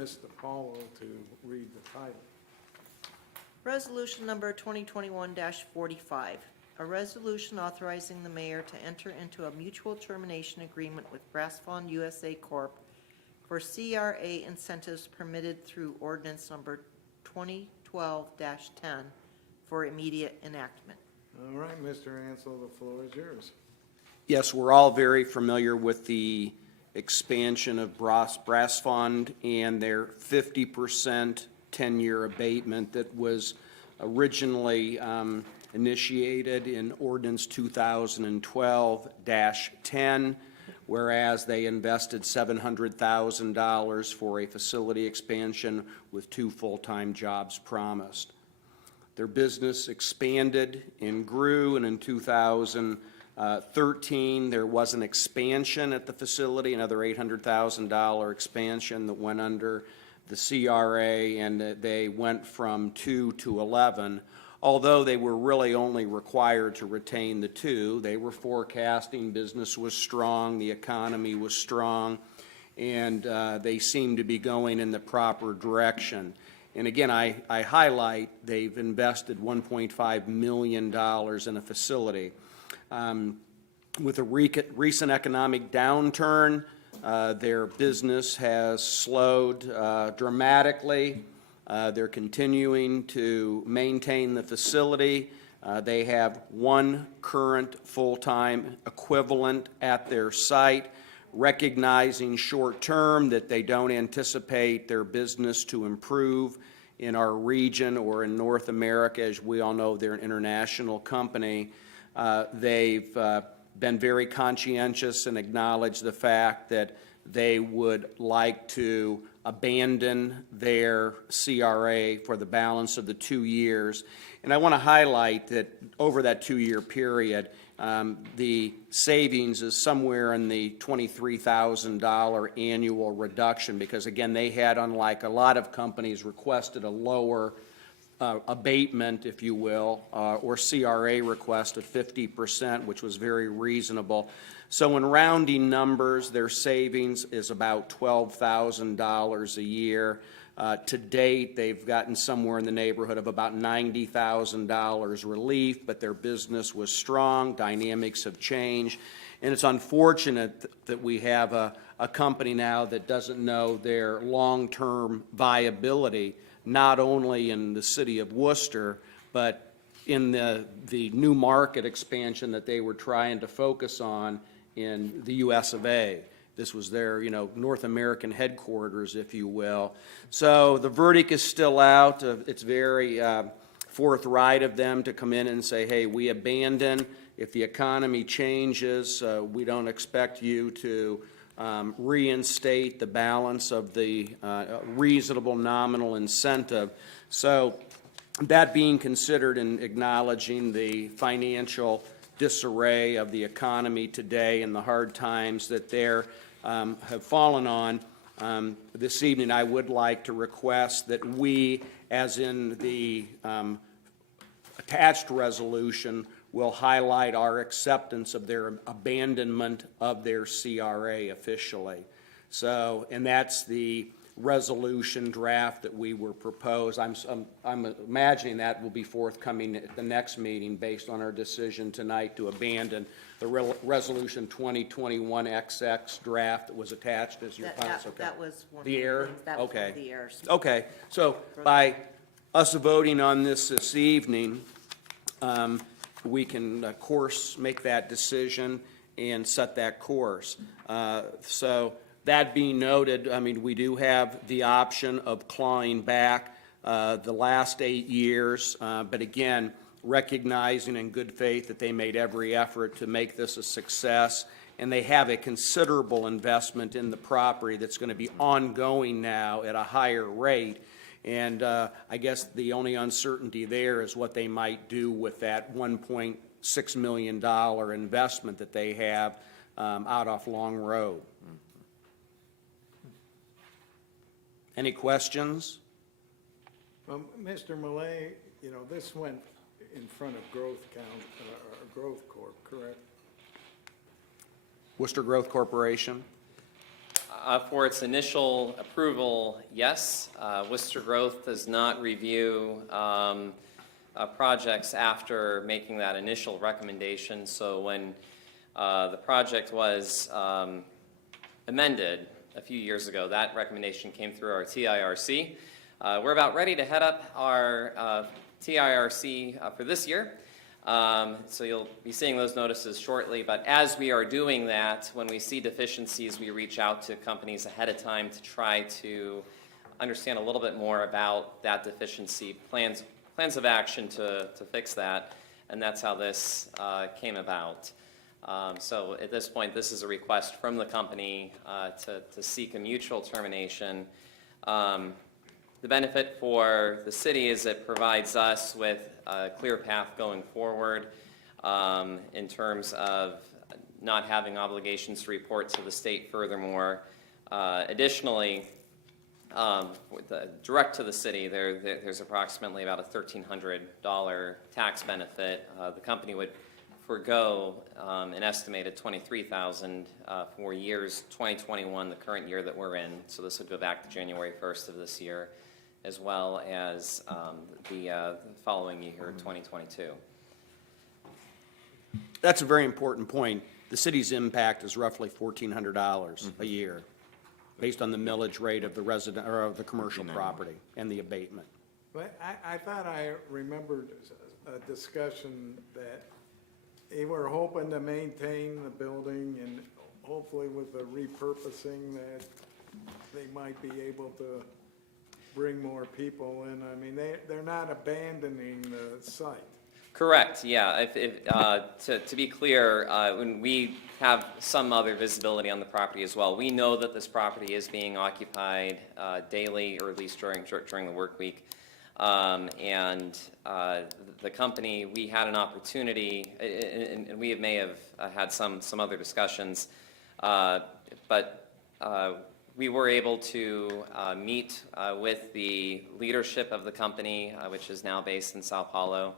Mr. Paulo to read the title. Resolution number 2021-45, a resolution authorizing the mayor to enter into a mutual termination agreement with Brassfond USA Corp. for CRA incentives permitted through ordinance number 2012-10 for immediate enactment. All right, Mr. Ansel, the floor is yours. Yes, we're all very familiar with the expansion of Brassfond and their 50% 10-year abatement that was originally initiated in Ordinance 2012-10. whereas they invested $700,000 for a facility expansion with 2 full-time jobs promised. Their business expanded and grew, and in 2013, there was an expansion at the facility, another $800,000 expansion that went under the CRA, and they went from 2 to 11. Although they were really only required to retain the 2, they were forecasting business was strong, the economy was strong, and they seemed to be going in the proper direction. And again, I highlight they've invested $1.5 million in a facility. With a recent economic downturn, their business has slowed dramatically. They're continuing to maintain the facility. They have 1 current full-time equivalent at their site, recognizing short-term that they don't anticipate their business to improve in our region or in North America. As we all know, they're an international company. They've been very conscientious and acknowledged the fact that they would like to abandon their CRA for the balance of the 2 years. And I want to highlight that over that 2-year period, the savings is somewhere in the $23,000 annual reduction, because again, they had, unlike a lot of companies, requested a lower abatement, if you will, or CRA request of 50%, which was very reasonable. So in rounding numbers, their savings is about $12,000 a year. To date, they've gotten somewhere in the neighborhood of about $90,000 relief, but their business was strong, dynamics have changed, and it's unfortunate that we have a company now that doesn't know their long-term viability, not only in the city of Worcester, but in the new market expansion that they were trying to focus on in the US of A. This was their, North American headquarters, if you will. So the verdict is still out. It's very forthright of them to come in and say, hey, we abandon. If the economy changes, we don't expect you to reinstate the balance of the reasonable nominal incentive. So that being considered and acknowledging the financial disarray of the economy today and the hard times that they have fallen on, this evening I would like to request that we, as in the attached resolution, will highlight our acceptance of their abandonment of their CRA officially. So, and that's the resolution draft that we were proposed. I'm imagining that will be forthcoming at the next meeting based on our decision tonight to abandon the resolution 2021XX draft that was attached as your final. That was one of the error. things. That was okay. one of the errors. Okay. So by us voting on this evening, we can, of course, make that decision and set that course. So that being noted, I mean, we do have the option of clawing back the last 8 years, but again, recognizing in good faith that they made every effort to make this a success, and they have a considerable investment in the property that's going to be ongoing now at a higher rate. And I guess the only uncertainty there is what they might do with that $1.6 million investment that they have out off Long Road. Any questions? Well, Mr. Millay, this went in front of Growth Corp, correct? Worcester Growth Corporation? For its initial approval, yes. Worcester Growth does not review projects after making that initial recommendation. So when the project was amended a few years ago, that recommendation came through our TIRC. We're about ready to head up our TIRC for this year. So you'll be seeing those notices shortly, but as we are doing that, when we see deficiencies, we reach out to companies ahead of time to try to understand a little bit more about that deficiency, plans of action to fix that, and that's how this came about. So at this point, this is a request from the company to seek a mutual termination. The benefit for the city is it provides us with a clear path going forward in terms of not having obligations to report to the state furthermore. Additionally, direct to the city, there's approximately about a $1,300 tax benefit. The company would forego an estimated $23,000 for years 2021, the current year that we're in. So this would go back to January 1st of this year, as well as the following year, 2022. That's a very important point. The city's impact is roughly $1,400 a year, based on the millage rate of the resident, or of the commercial property and the abatement. But I thought I remembered a discussion that they were hoping to maintain the building and hopefully with the repurposing that they might be able to bring more people in. I mean, they're not abandoning the site. Correct, yeah. To be clear, when we have some other visibility on the property as well, we know that this property is being occupied daily, or at least during the work week. And the company, we had an opportunity, and we may have had some other discussions, but we were able to meet with the leadership of the company, which is now based in Sao Paulo,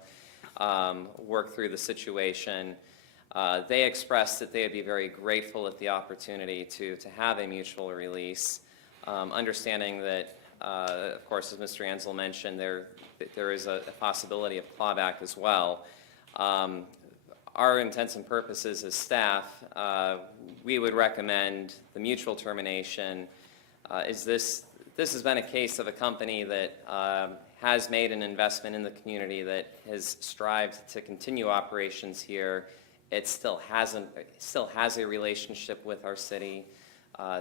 work through the situation. They expressed that they would be very grateful at the opportunity to have a mutual release, understanding that, of course, as Mr. Ansel mentioned, there is a possibility of clawback as well. Our intents and purposes as staff, we would recommend the mutual termination. This has been a case of a company that has made an investment in the community, that has strived to continue operations here. It still has a relationship with our city.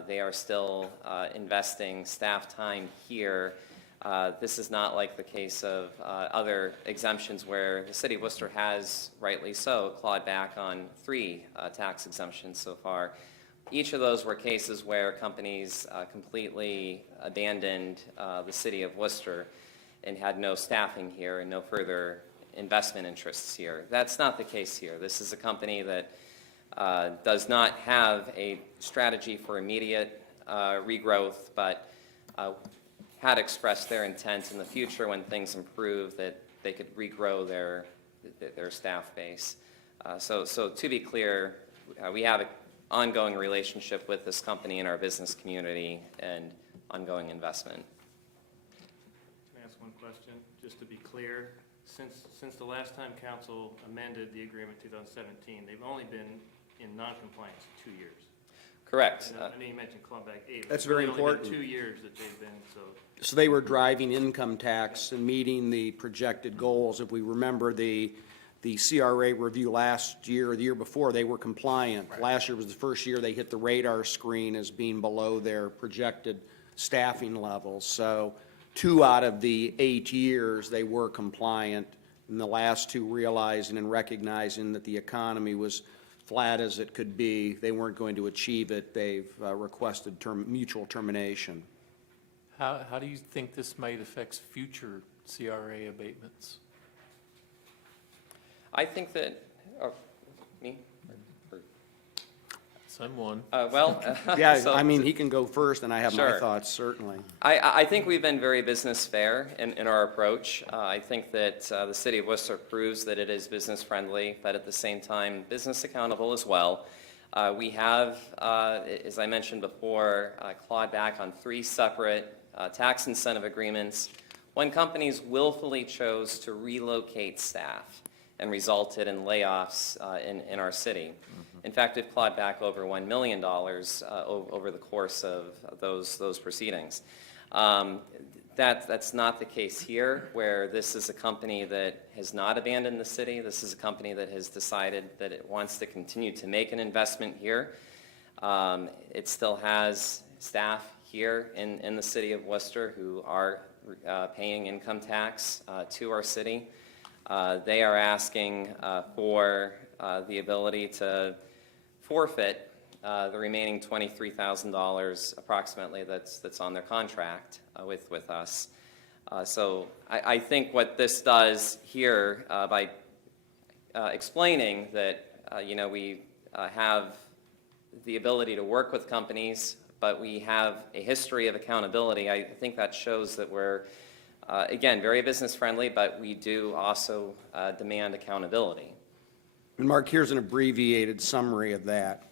They are still investing staff time here. This is not like the case of other exemptions where the city of Worcester has, rightly so, clawed back on 3 tax exemptions so far. Each of those were cases where companies completely abandoned the city of Worcester and had no staffing here and no further investment interests here. That's not the case here. This is a company that does not have a strategy for immediate regrowth, but had expressed their intent in the future when things improve that they could regrow their staff base. So to be clear, we have an ongoing relationship with this company in our business community and ongoing investment. Can I ask one question, just to be clear? Since the last time council amended the agreement in 2017, they've only been in non-compliance 2 years. Correct. I know you mentioned clawback 8. That's very important. It's only been 2 years that they've been, So they were driving income tax and meeting the projected goals. If we remember the CRA review last year or the year before, they were compliant. Right. Last year was the first year they hit the radar screen as being below their projected staffing levels. So 2 out of the 8 years they were compliant. In the last 2, realizing and recognizing that the economy was flat as it could be, they weren't going to achieve it. They've requested mutual termination. How do you think this might affect future CRA abatements? I think that, me? Someone. Yeah, so, I mean, he can go first, and I have sure. my thoughts, certainly. I think we've been very business fair in our approach. I think that the city of Worcester proves that it is business friendly, but at the same time, business accountable as well. We have, as I mentioned before, clawed back on 3 separate tax incentive agreements when companies willfully chose to relocate staff and resulted in layoffs in our city. In fact, we've clawed back over $1 million over the course of those proceedings. That's not the case here, where this is a company that has not abandoned the city. This is a company that has decided that it wants to continue to make an investment here. It still has staff here in the city of Worcester who are paying income tax to our city. They are asking for the ability to forfeit the remaining $23,000 approximately that's on their contract with us. So I think what this does here by explaining that, we have the ability to work with companies, but we have a history of accountability. I think that shows that we're, again, very business-friendly, but we do also demand accountability. And Mark, here's an abbreviated summary of that.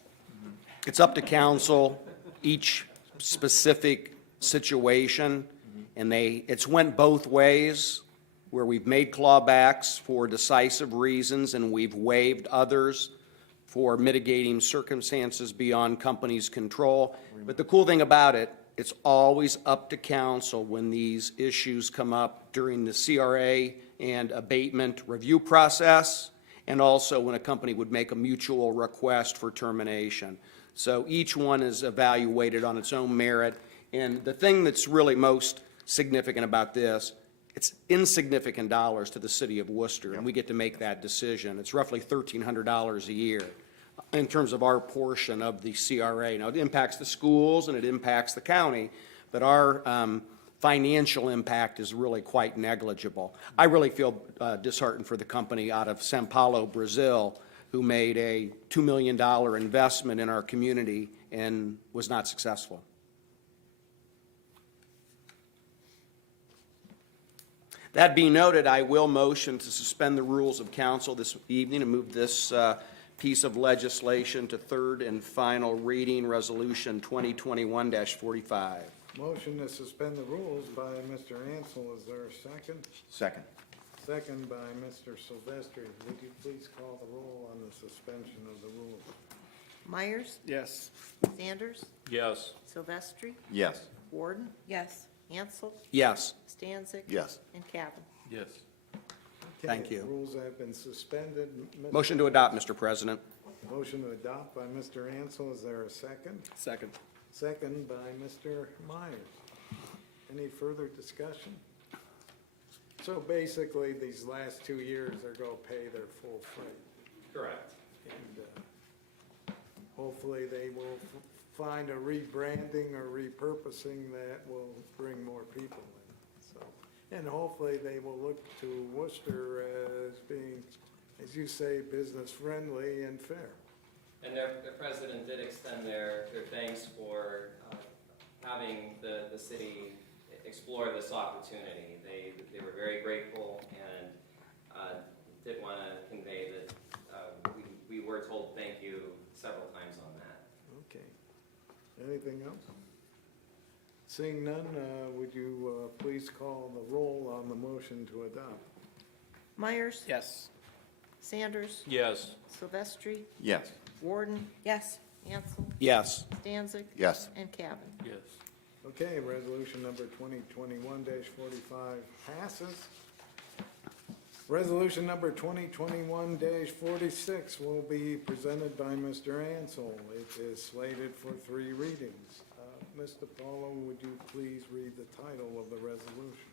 It's up to council, each specific situation, and it's went both ways, where we've made clawbacks for decisive reasons and we've waived others for mitigating circumstances beyond company's control. But the cool thing about it, it's always up to council when these issues come up during the CRA and abatement review process, and also when a company would make a mutual request for termination. So each one is evaluated on its own merit. And the thing that's really most significant about this, it's insignificant dollars to the city of Worcester, and we get to make that decision. It's roughly $1,300 a year in terms of our portion of the CRA. Now, it impacts the schools and it impacts the county, but our financial impact is really quite negligible. I really feel disheartened for the company out of São Paulo, Brazil, who made a $2 million investment in our community and was not successful. That being noted, I will motion to suspend the rules of council this evening and move this piece of legislation to third and final reading, Resolution 2021-45. Motion to suspend the rules by Mr. Ansel. Is there a second? Second. Second by Mr. Silvestri. Would you please call the roll on the suspension of the rules? Myers? Yes. Sanders? Yes. Silvestri? Yes. Warden? Yes. Ansel? Yes. Stanzik? Yes. And Cavan. Yes. Okay, Thank you. Rules have been suspended. Motion to adopt, Mr. President. Motion to adopt by Mr. Ansel. Is there a second? Second. Second by Mr. Myers. Any further discussion? So basically, these last 2 years are going to pay their full freight. Correct. And hopefully they will find a rebranding or repurposing that will bring more people in. So, and hopefully they will look to Worcester as being, as you say, business friendly and fair. And their president did extend their thanks for having the city explore this opportunity. They were very grateful and did want to convey that we were told thank you several times on that. Okay. Anything else? Seeing none, would you please call the roll on the motion to adopt? Myers? Yes. Sanders? Yes. Silvestri? Yes. Warden? Yes. Ansel? Yes. Stanzik? Yes. And Cavan. Yes. Okay, resolution number 2021-45 passes. Resolution number 2021-46 will be presented by Mr. Ansel. It is slated for 3 readings. Mr. Paulo, would you please read the title of the resolution?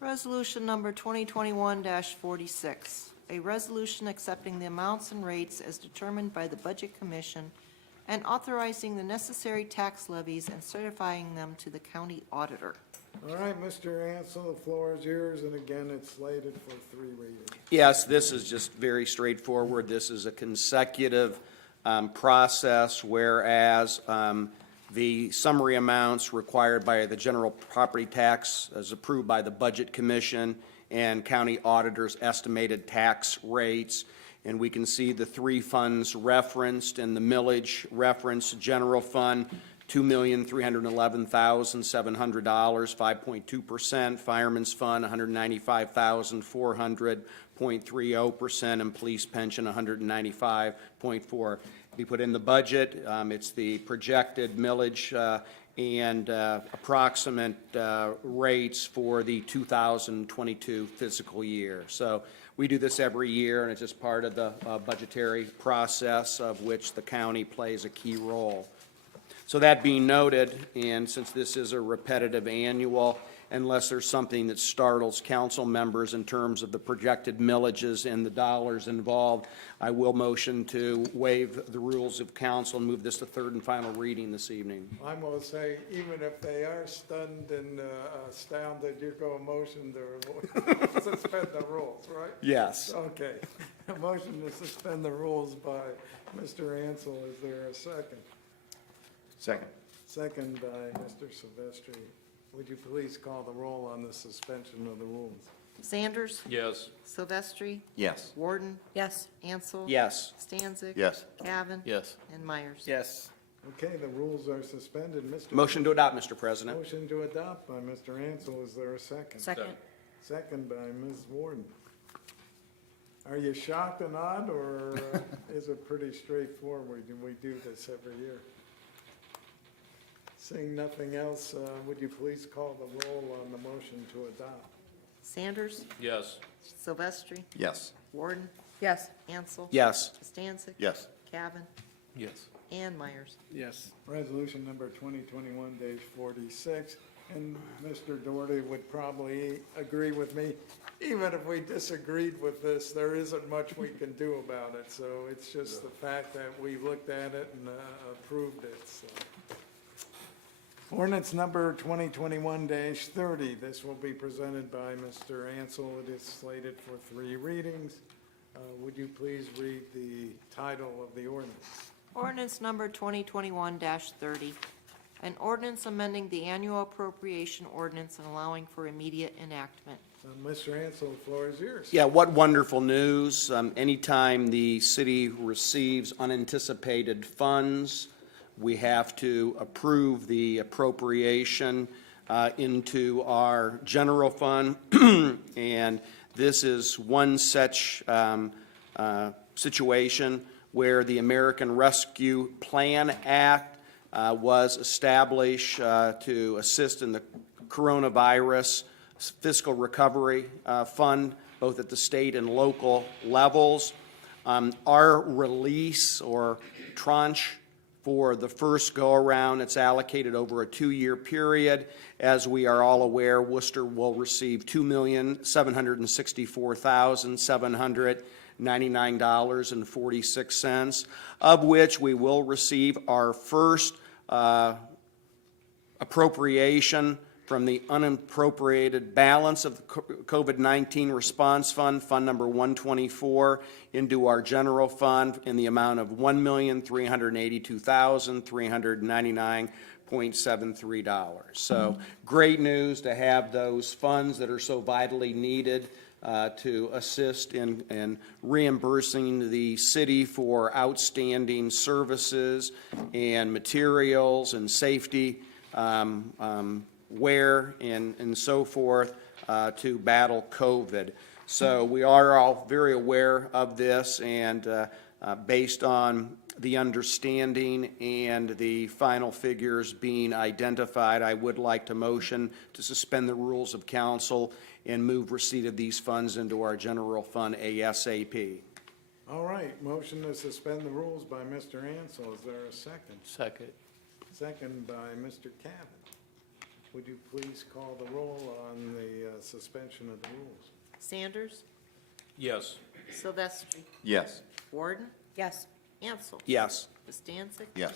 Resolution number 2021-46, a resolution accepting the amounts and rates as determined by the Budget Commission and authorizing the necessary tax levies and certifying them to the county auditor. All right, Mr. Ansel, the floor is yours, and again, it's slated for 3 readings. Yes, this is just very straightforward. This is a consecutive process, whereas the summary amounts required by the general property tax as approved by the Budget Commission and county auditors estimated tax rates. And we can see the 3 funds referenced and the millage reference: general fund, $2,311,700, 5.2%. Fireman's fund, $195,400, 0.30%, and police pension, $195.4. Be put in the budget. It's the projected millage and approximate rates for the 2022 fiscal year. So we do this every year, and it's just part of the budgetary process of which the county plays a key role. So that being noted, and since this is a repetitive annual, unless there's something that startles council members in terms of the projected millages and the dollars involved. I will motion to waive the rules of council and move this to third and final reading this evening. I'm going to say, even if they are stunned and astounded, you're going to motion to suspend the rules, right? Yes. Okay. A motion to suspend the rules by Mr. Ansel. Is there a second? Second. Second by Mr. Silvestri. Would you please call the roll on the suspension of the rules? Sanders. Yes. Silvestri. Yes. Warden. Yes. Ansel. Yes. Stanzik. Yes. Cavan. Yes. And Myers. Yes. Okay, the rules are suspended. Mr. Motion to adopt, Mr. President. Motion to adopt by Mr. Ansel. Is there a second? Second. Second by Ms. Warden. Are you shocked and awed, or is it pretty straightforward? Do we do this every year? Seeing nothing else, would you please call the roll on the motion to adopt? Sanders. Yes. Silvestri. Yes. Warden. Yes. Ansel. Yes. Stanzik. Yes. Cavan. Yes. And Myers. Yes. Resolution number 2021-46, and Mr. Doherty would probably agree with me. Even if we disagreed with this, there isn't much we can do about it. So it's just the fact that we looked at it and approved it. So. Ordinance number 2021-30. This will be presented by Mr. Ansel. It is slated for 3 readings. Would you please read the title of the ordinance? Ordinance number 2021-30. An ordinance amending the annual appropriation ordinance and allowing for immediate enactment. Mr. Ansel, the floor is yours. Yeah, what wonderful news. Anytime the city receives unanticipated funds, we have to approve the appropriation into our general fund. And this is one such situation where the American Rescue Plan Act was established to assist in the coronavirus fiscal recovery fund, both at the state and local levels. Our release or tranche for the first go-around, it's allocated over a 2-year period. As we are all aware, Worcester will receive $2,764,799.46, of which we will receive our first appropriation from the unappropriated balance of the COVID-19 Response Fund, Fund number 124, into our general fund in the amount of $1,382,399.73. So great news to have those funds that are so vitally needed to assist in reimbursing the city for outstanding services and materials and safety wear and so forth to battle COVID. So we are all very aware of this, and based on the understanding and the final figures being identified, I would like to motion to suspend the rules of council and move receipt of these funds into our general fund ASAP. All right, motion to suspend the rules by Mr. Ansel. Is there a second? Second. Second by Mr. Cavan. Would you please call the roll on the suspension of the rules? Sanders. Yes. Silvestri. Yes. Warden. Yes. Ansel. Yes. Stanzik. Yes.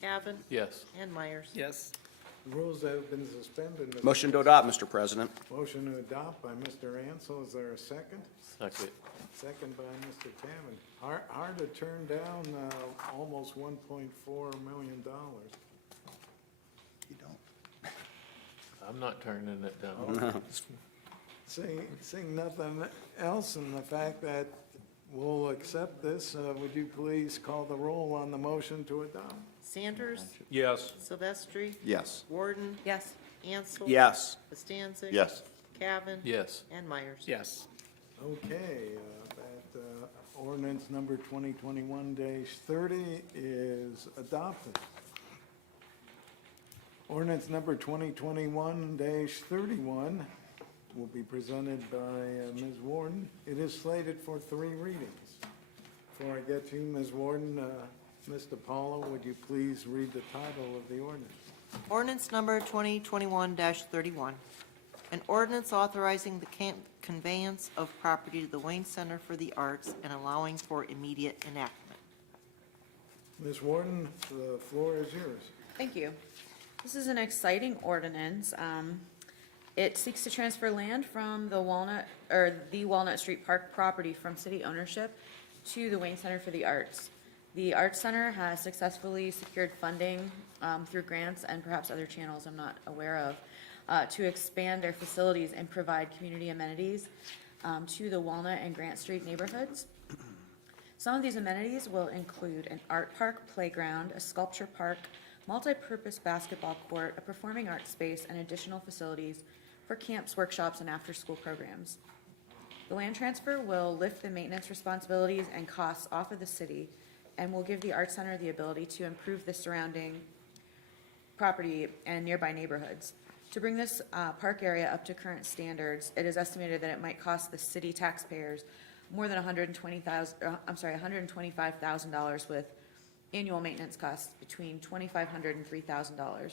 Cavan. Yes. And Myers. Yes. The rules have been suspended. Mr. Motion to adopt, Mr. President. Motion to adopt by Mr. Ansel. Is there a second? Second. Second by Mr. Cavan. Hard to turn down almost $1.4 million. You don't. I'm not turning it down. Seeing nothing else, and the fact that we'll accept this, would you please call the roll on the motion to adopt? Sanders. Yes. Silvestri. Yes. Warden. Yes. Ansel. Yes. Stanzik. Yes. Cavan. Yes. And Myers. Yes. Okay, that ordinance number 2021-30 is adopted. Ordinance number 2021-31 will be presented by Ms. Warden. It is slated for 3 readings. Before I get to you, Ms. Warden, Mr. Paulo, would you please read the title of the ordinance? Ordinance number 2021-31. An ordinance authorizing the conveyance of property to the Wayne Center for the Arts and allowing for immediate enactment. Ms. Warden, the floor is yours. Thank you. This is an exciting ordinance. It seeks to transfer land from the Walnut Street Park property from city ownership to the Wayne Center for the Arts. The Arts Center has successfully secured funding through grants and perhaps other channels I'm not aware of to expand their facilities and provide community amenities to the Walnut and Grant Street neighborhoods. Some of these amenities will include an art park playground, a sculpture park, multi-purpose basketball court, a performing arts space, and additional facilities for camps, workshops, and after-school programs. The land transfer will lift the maintenance responsibilities and costs off of the city and will give the Arts Center the ability to improve the surrounding property and nearby neighborhoods. To bring this park area up to current standards, it is estimated that it might cost the city taxpayers more than $125,000 with annual maintenance costs between $2,500 and $3,000.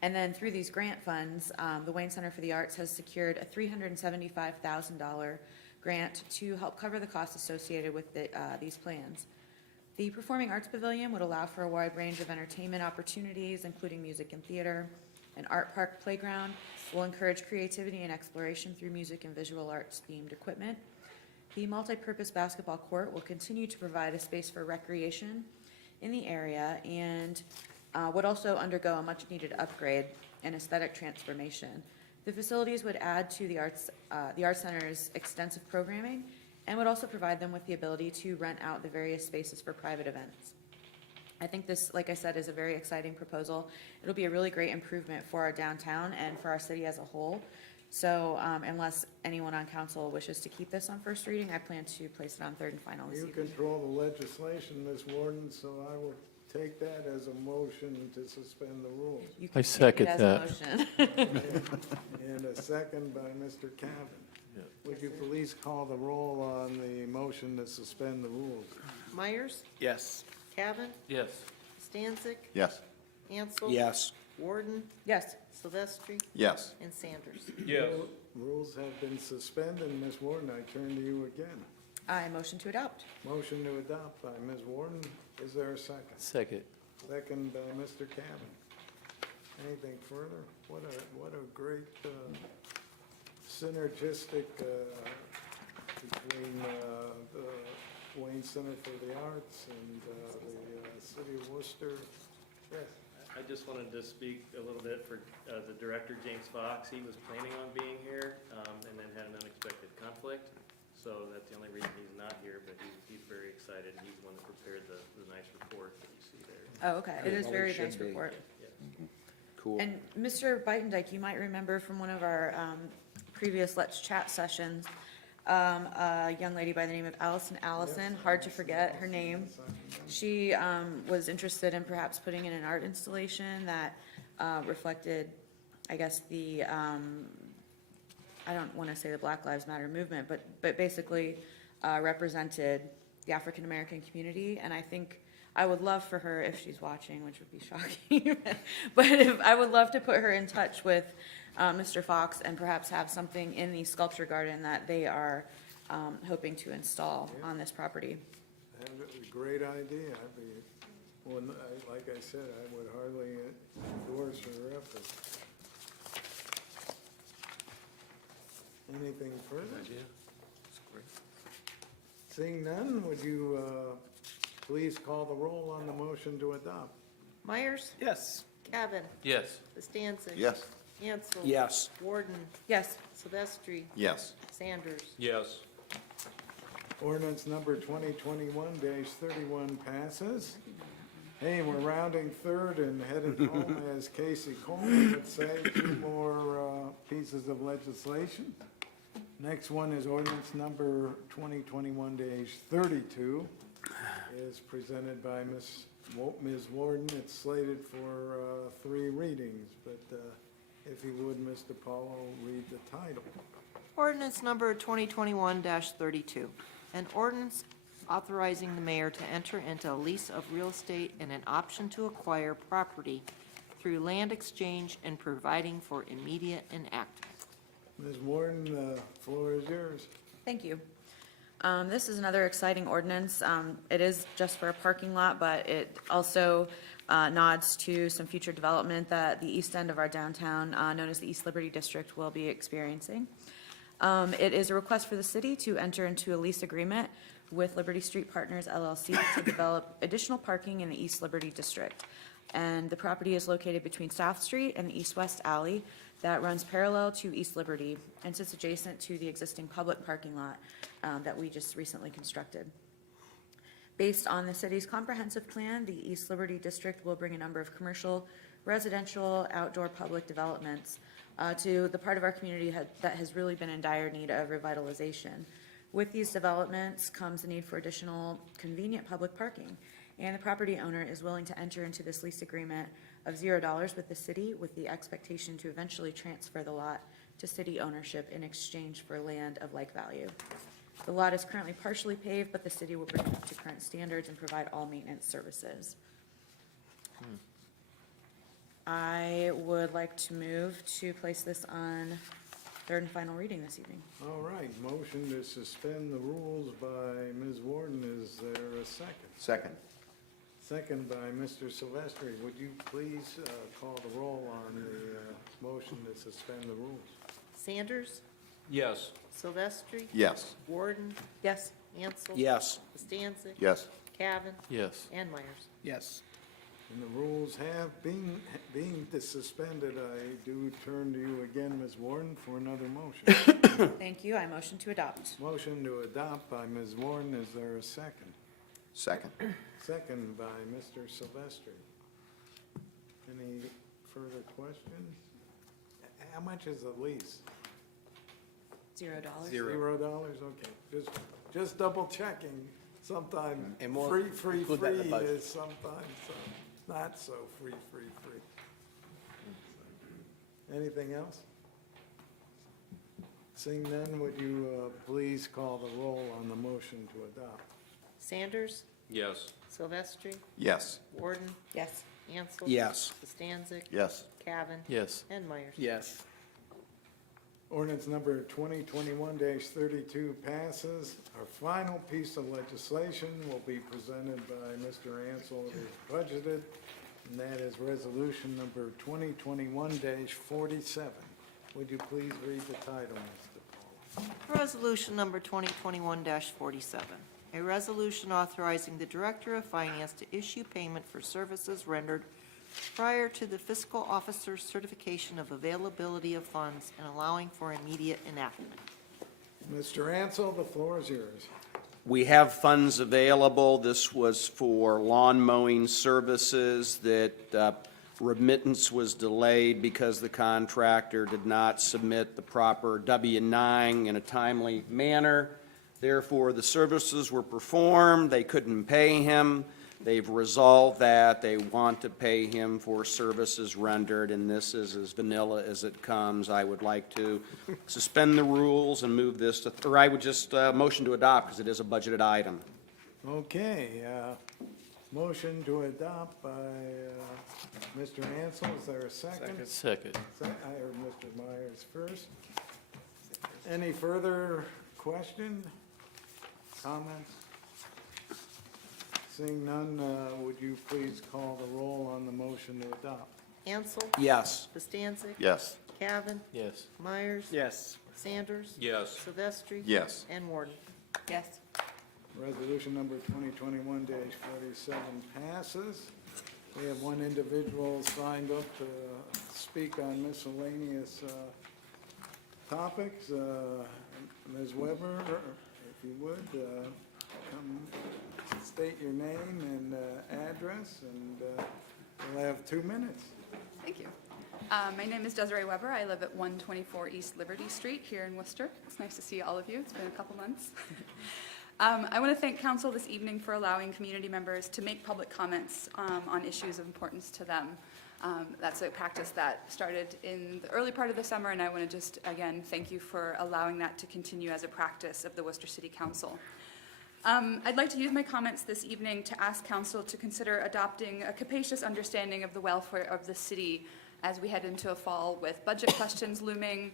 And then through these grant funds, the Wayne Center for the Arts has secured a $375,000 grant to help cover the costs associated with these plans. The Performing Arts Pavilion would allow for a wide range of entertainment opportunities, including music and theater. An art park playground will encourage creativity and exploration through music and visual arts themed equipment. The multi-purpose basketball court will continue to provide a space for recreation in the area and would also undergo a much-needed upgrade and aesthetic transformation. The facilities would add to the Arts Center's extensive programming and would also provide them with the ability to rent out the various spaces for private events. I think this, like I said, is a very exciting proposal. It'll be a really great improvement for our downtown and for our city as a whole. So unless anyone on council wishes to keep this on first reading, I plan to place it on third and final this You evening. control the legislation, Ms. Warden, so I will take that as a motion to suspend the rules. You I can take it second as a that. motion. And a second by Mr. Cavan. Would you please call the roll on the motion to suspend the rules? Myers? Yes. Cavan? Yes. Stanzik? Yes. Ansel? Yes. Warden? Yes. Silvestri? Yes. And Sanders. Yes. Rules have been suspended. Ms. Warden, I turn to you again. I motion to adopt. Motion to adopt by Ms. Warden. Is there a second? Second. Second by Mr. Cavan. Anything further? What a great synergistic between the Wayne Center for the Arts and the City of Worcester. Yes. I just wanted to speak a little bit for the director, James Fox. He was planning on being here and then had an unexpected conflict. So that's the only reason he's not here, but he's very excited. He's the one that prepared the nice report that you see there. Oh, okay. It is Well, very it should nice be. report. Cool. And Mr. Beitendijk, you might remember from one of our previous Let's Chat sessions, a young lady by the name of Allison, hard to forget her name. She was interested in perhaps putting in an art installation that reflected, I guess, the, I don't want to say the Black Lives Matter movement, but basically represented the African American community. And I think I would love for her, if she's watching, which would be shocking, but I would love to put her in touch with Mr. Fox and perhaps have something in the sculpture garden that they are hoping to install on this property. That's a great idea. Like I said, I would hardly endorse her efforts. Anything further? Seeing none, would you please call the roll on the motion to adopt? Myers? Yes. Cavan? Yes. Stanzik? Yes. Ansel? Yes. Warden? Yes. Silvestri? Yes. Sanders? Yes. Ordinance number 2021-31 passes. Hey, we're rounding third and headed home, as Casey Coleman would say. Two more pieces of legislation. Next one is ordinance number 2021-32. Is presented by Ms. Warden. It's slated for 3 readings, but if you would, Mr. Paulo, read the title. Ordinance number 2021-32. An ordinance authorizing the mayor to enter into a lease of real estate and an option to acquire property through land exchange and providing for immediate enactment. Ms. Warden, the floor is yours. Thank you. This is another exciting ordinance. It is just for a parking lot, but it also nods to some future development that the east end of our downtown, known as the East Liberty District, will be experiencing. It is a request for the city to enter into a lease agreement with Liberty Street Partners LLC to develop additional parking in the East Liberty District. And the property is located between South Street and the east-west alley that runs parallel to East Liberty and sits adjacent to the existing public parking lot that we just recently constructed. Based on the city's comprehensive plan, the East Liberty District will bring a number of commercial, residential, outdoor public developments to the part of our community that has really been in dire need of revitalization. With these developments comes the need for additional convenient public parking, and the property owner is willing to enter into this lease agreement of $0 with the city with the expectation to eventually transfer the lot to city ownership in exchange for land of like value. The lot is currently partially paved, but the city will bring it up to current standards and provide all maintenance services. I would like to move to place this on third and final reading this evening. All right, motion to suspend the rules by Ms. Warden. Is there a second? Second. Second by Mr. Silvestri. Would you please call the roll on the motion to suspend the rules? Sanders, Yes. Silvestri, Yes. Warden, Yes. Ansel. Yes. Costansik. Yes. Cavan, Yes. and Myers. Yes. And the rules have been suspended. I do turn to you again, Ms. Warden, for another motion. Thank you. I motion to adopt. Motion to adopt by Ms. Warden. Is there a second? Second. Second by Mr. Silvestri. Any further questions? How much is the lease? $0. $0? Okay, just double checking. Sometimes And we'll free include that in the budget. is sometimes not so free. Anything else? Seeing none, would you please call the roll on the motion to adopt? Sanders, Yes. Silvestri, Yes. Warden, Yes. Ansel. Yes. Costansik. Yes. Cavan. Yes. And Myers. Yes. Ordinance number 2021-32 passes. Our final piece of legislation will be presented by Mr. Ansel as budgeted, and that is resolution number 2021-47. Would you please read the title, Mr. Paul? Resolution number 2021-47, a resolution authorizing the Director of Finance to issue payment for services rendered prior to the fiscal officer's certification of availability of funds and allowing for immediate enactment. Mr. Ansel, the floor is yours. We have funds available. This was for lawn mowing services that remittance was delayed because the contractor did not submit the proper W-9 in a timely manner. Therefore, the services were performed. They couldn't pay him. They've resolved that. They want to pay him for services rendered, and this is as vanilla as it comes. I would like to suspend the rules and move this to, or I would just motion to adopt because it is a budgeted item. Okay, motion to adopt by Mr. Ansel. Is there a second? Second. I heard Mr. Myers first. Any further question, comments? Seeing none, would you please call the roll on the motion to adopt? Ansel. Yes. Costansik. Yes. Cavan. Yes. Myers. Yes. Sanders. Yes. Silvestri. Yes. And Warden. Yes. Resolution number 2021-47 passes. We have one individual signed up to speak on miscellaneous topics. Ms. Weber, if you would, come state your name and address, and we'll have 2 minutes. Thank you. My name is Desiree Weber. I live at 124 East Liberty Street here in Worcester. It's nice to see all of you. It's been a couple months. I want to thank council this evening for allowing community members to make public comments on issues of importance to them. That's a practice that started in the early part of the summer, and I want to just, again, thank you for allowing that to continue as a practice of the Worcester City Council. I'd like to use my comments this evening to ask council to consider adopting a capacious understanding of the welfare of the city as we head into a fall with budget questions looming,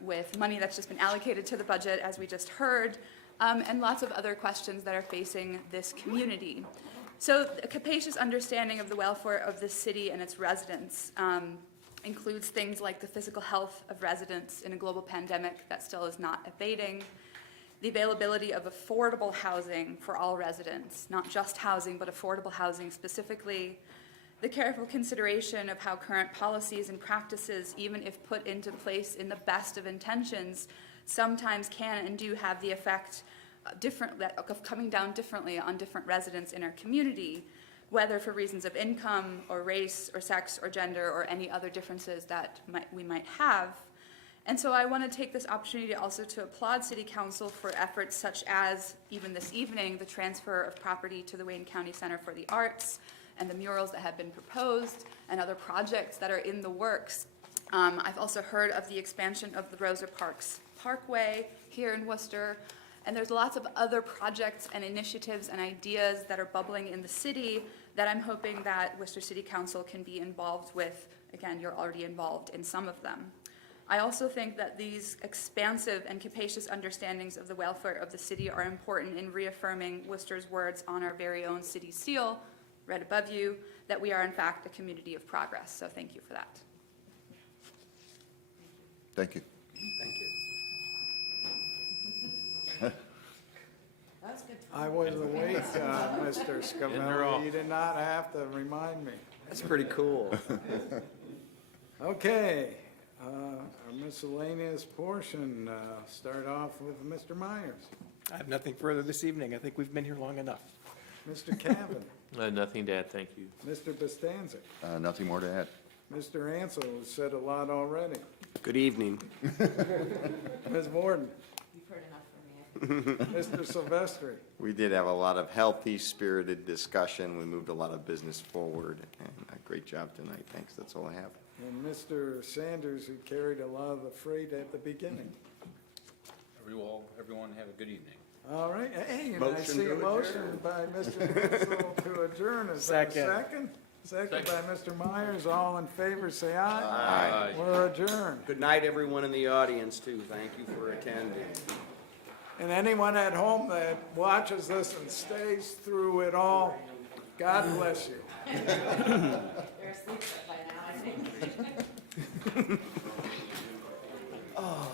with money that's just been allocated to the budget, as we just heard, and lots of other questions that are facing this community. So a capacious understanding of the welfare of the city and its residents includes things like the physical health of residents in a global pandemic that still is not abating, the availability of affordable housing for all residents, not just housing, but affordable housing specifically, the careful consideration of how current policies and practices, even if put into place in the best of intentions, sometimes can and do have the effect of coming down differently on different residents in our community, whether for reasons of income or race or sex or gender or any other differences that we might have. And so I want to take this opportunity also to applaud City Council for efforts such as, even this evening, the transfer of property to the Wayne County Center for the Arts and the murals that have been proposed and other projects that are in the works. I've also heard of the expansion of the Rosa Parks Parkway here in Worcester, and there's lots of other projects and initiatives and ideas that are bubbling in the city that I'm hoping that Worcester City Council can be involved with. Again, you're already involved in some of them. I also think that these expansive and capacious understandings of the welfare of the city are important in reaffirming Worcester's words on our very own city seal, right above you, that we are in fact a community of progress. So thank you for that. Thank you. I was awake, Mr. Scavelli. You did not have to remind me. That's pretty cool. Okay, our miscellaneous portion, start off with Mr. Myers. I have nothing further this evening. I think we've been here long enough. Mr. Cavan. Nothing to add, thank you. Mr. Bostancic. Nothing more to add. Mr. Ansel has said a lot already. Good evening. Ms. Warden. You've heard enough from me. Mr. Silvestri. We did have a lot of healthy, spirited discussion. We moved a lot of business forward, and a great job tonight. Thanks, that's all I have. And Mr. Sanders, who carried a lot of the freight at the beginning. Everyone have a good evening. All right, hey, I Motion see a to motion by Mr. Ansel to adjourn. Is there a second? Second by Mr. Myers. All in favor, say aye. Aye. We're adjourned. Good night, everyone in the audience, too. Thank you for attending. And anyone at home that watches this and stays through it all, God bless you. They're asleep by now, I think. Oh.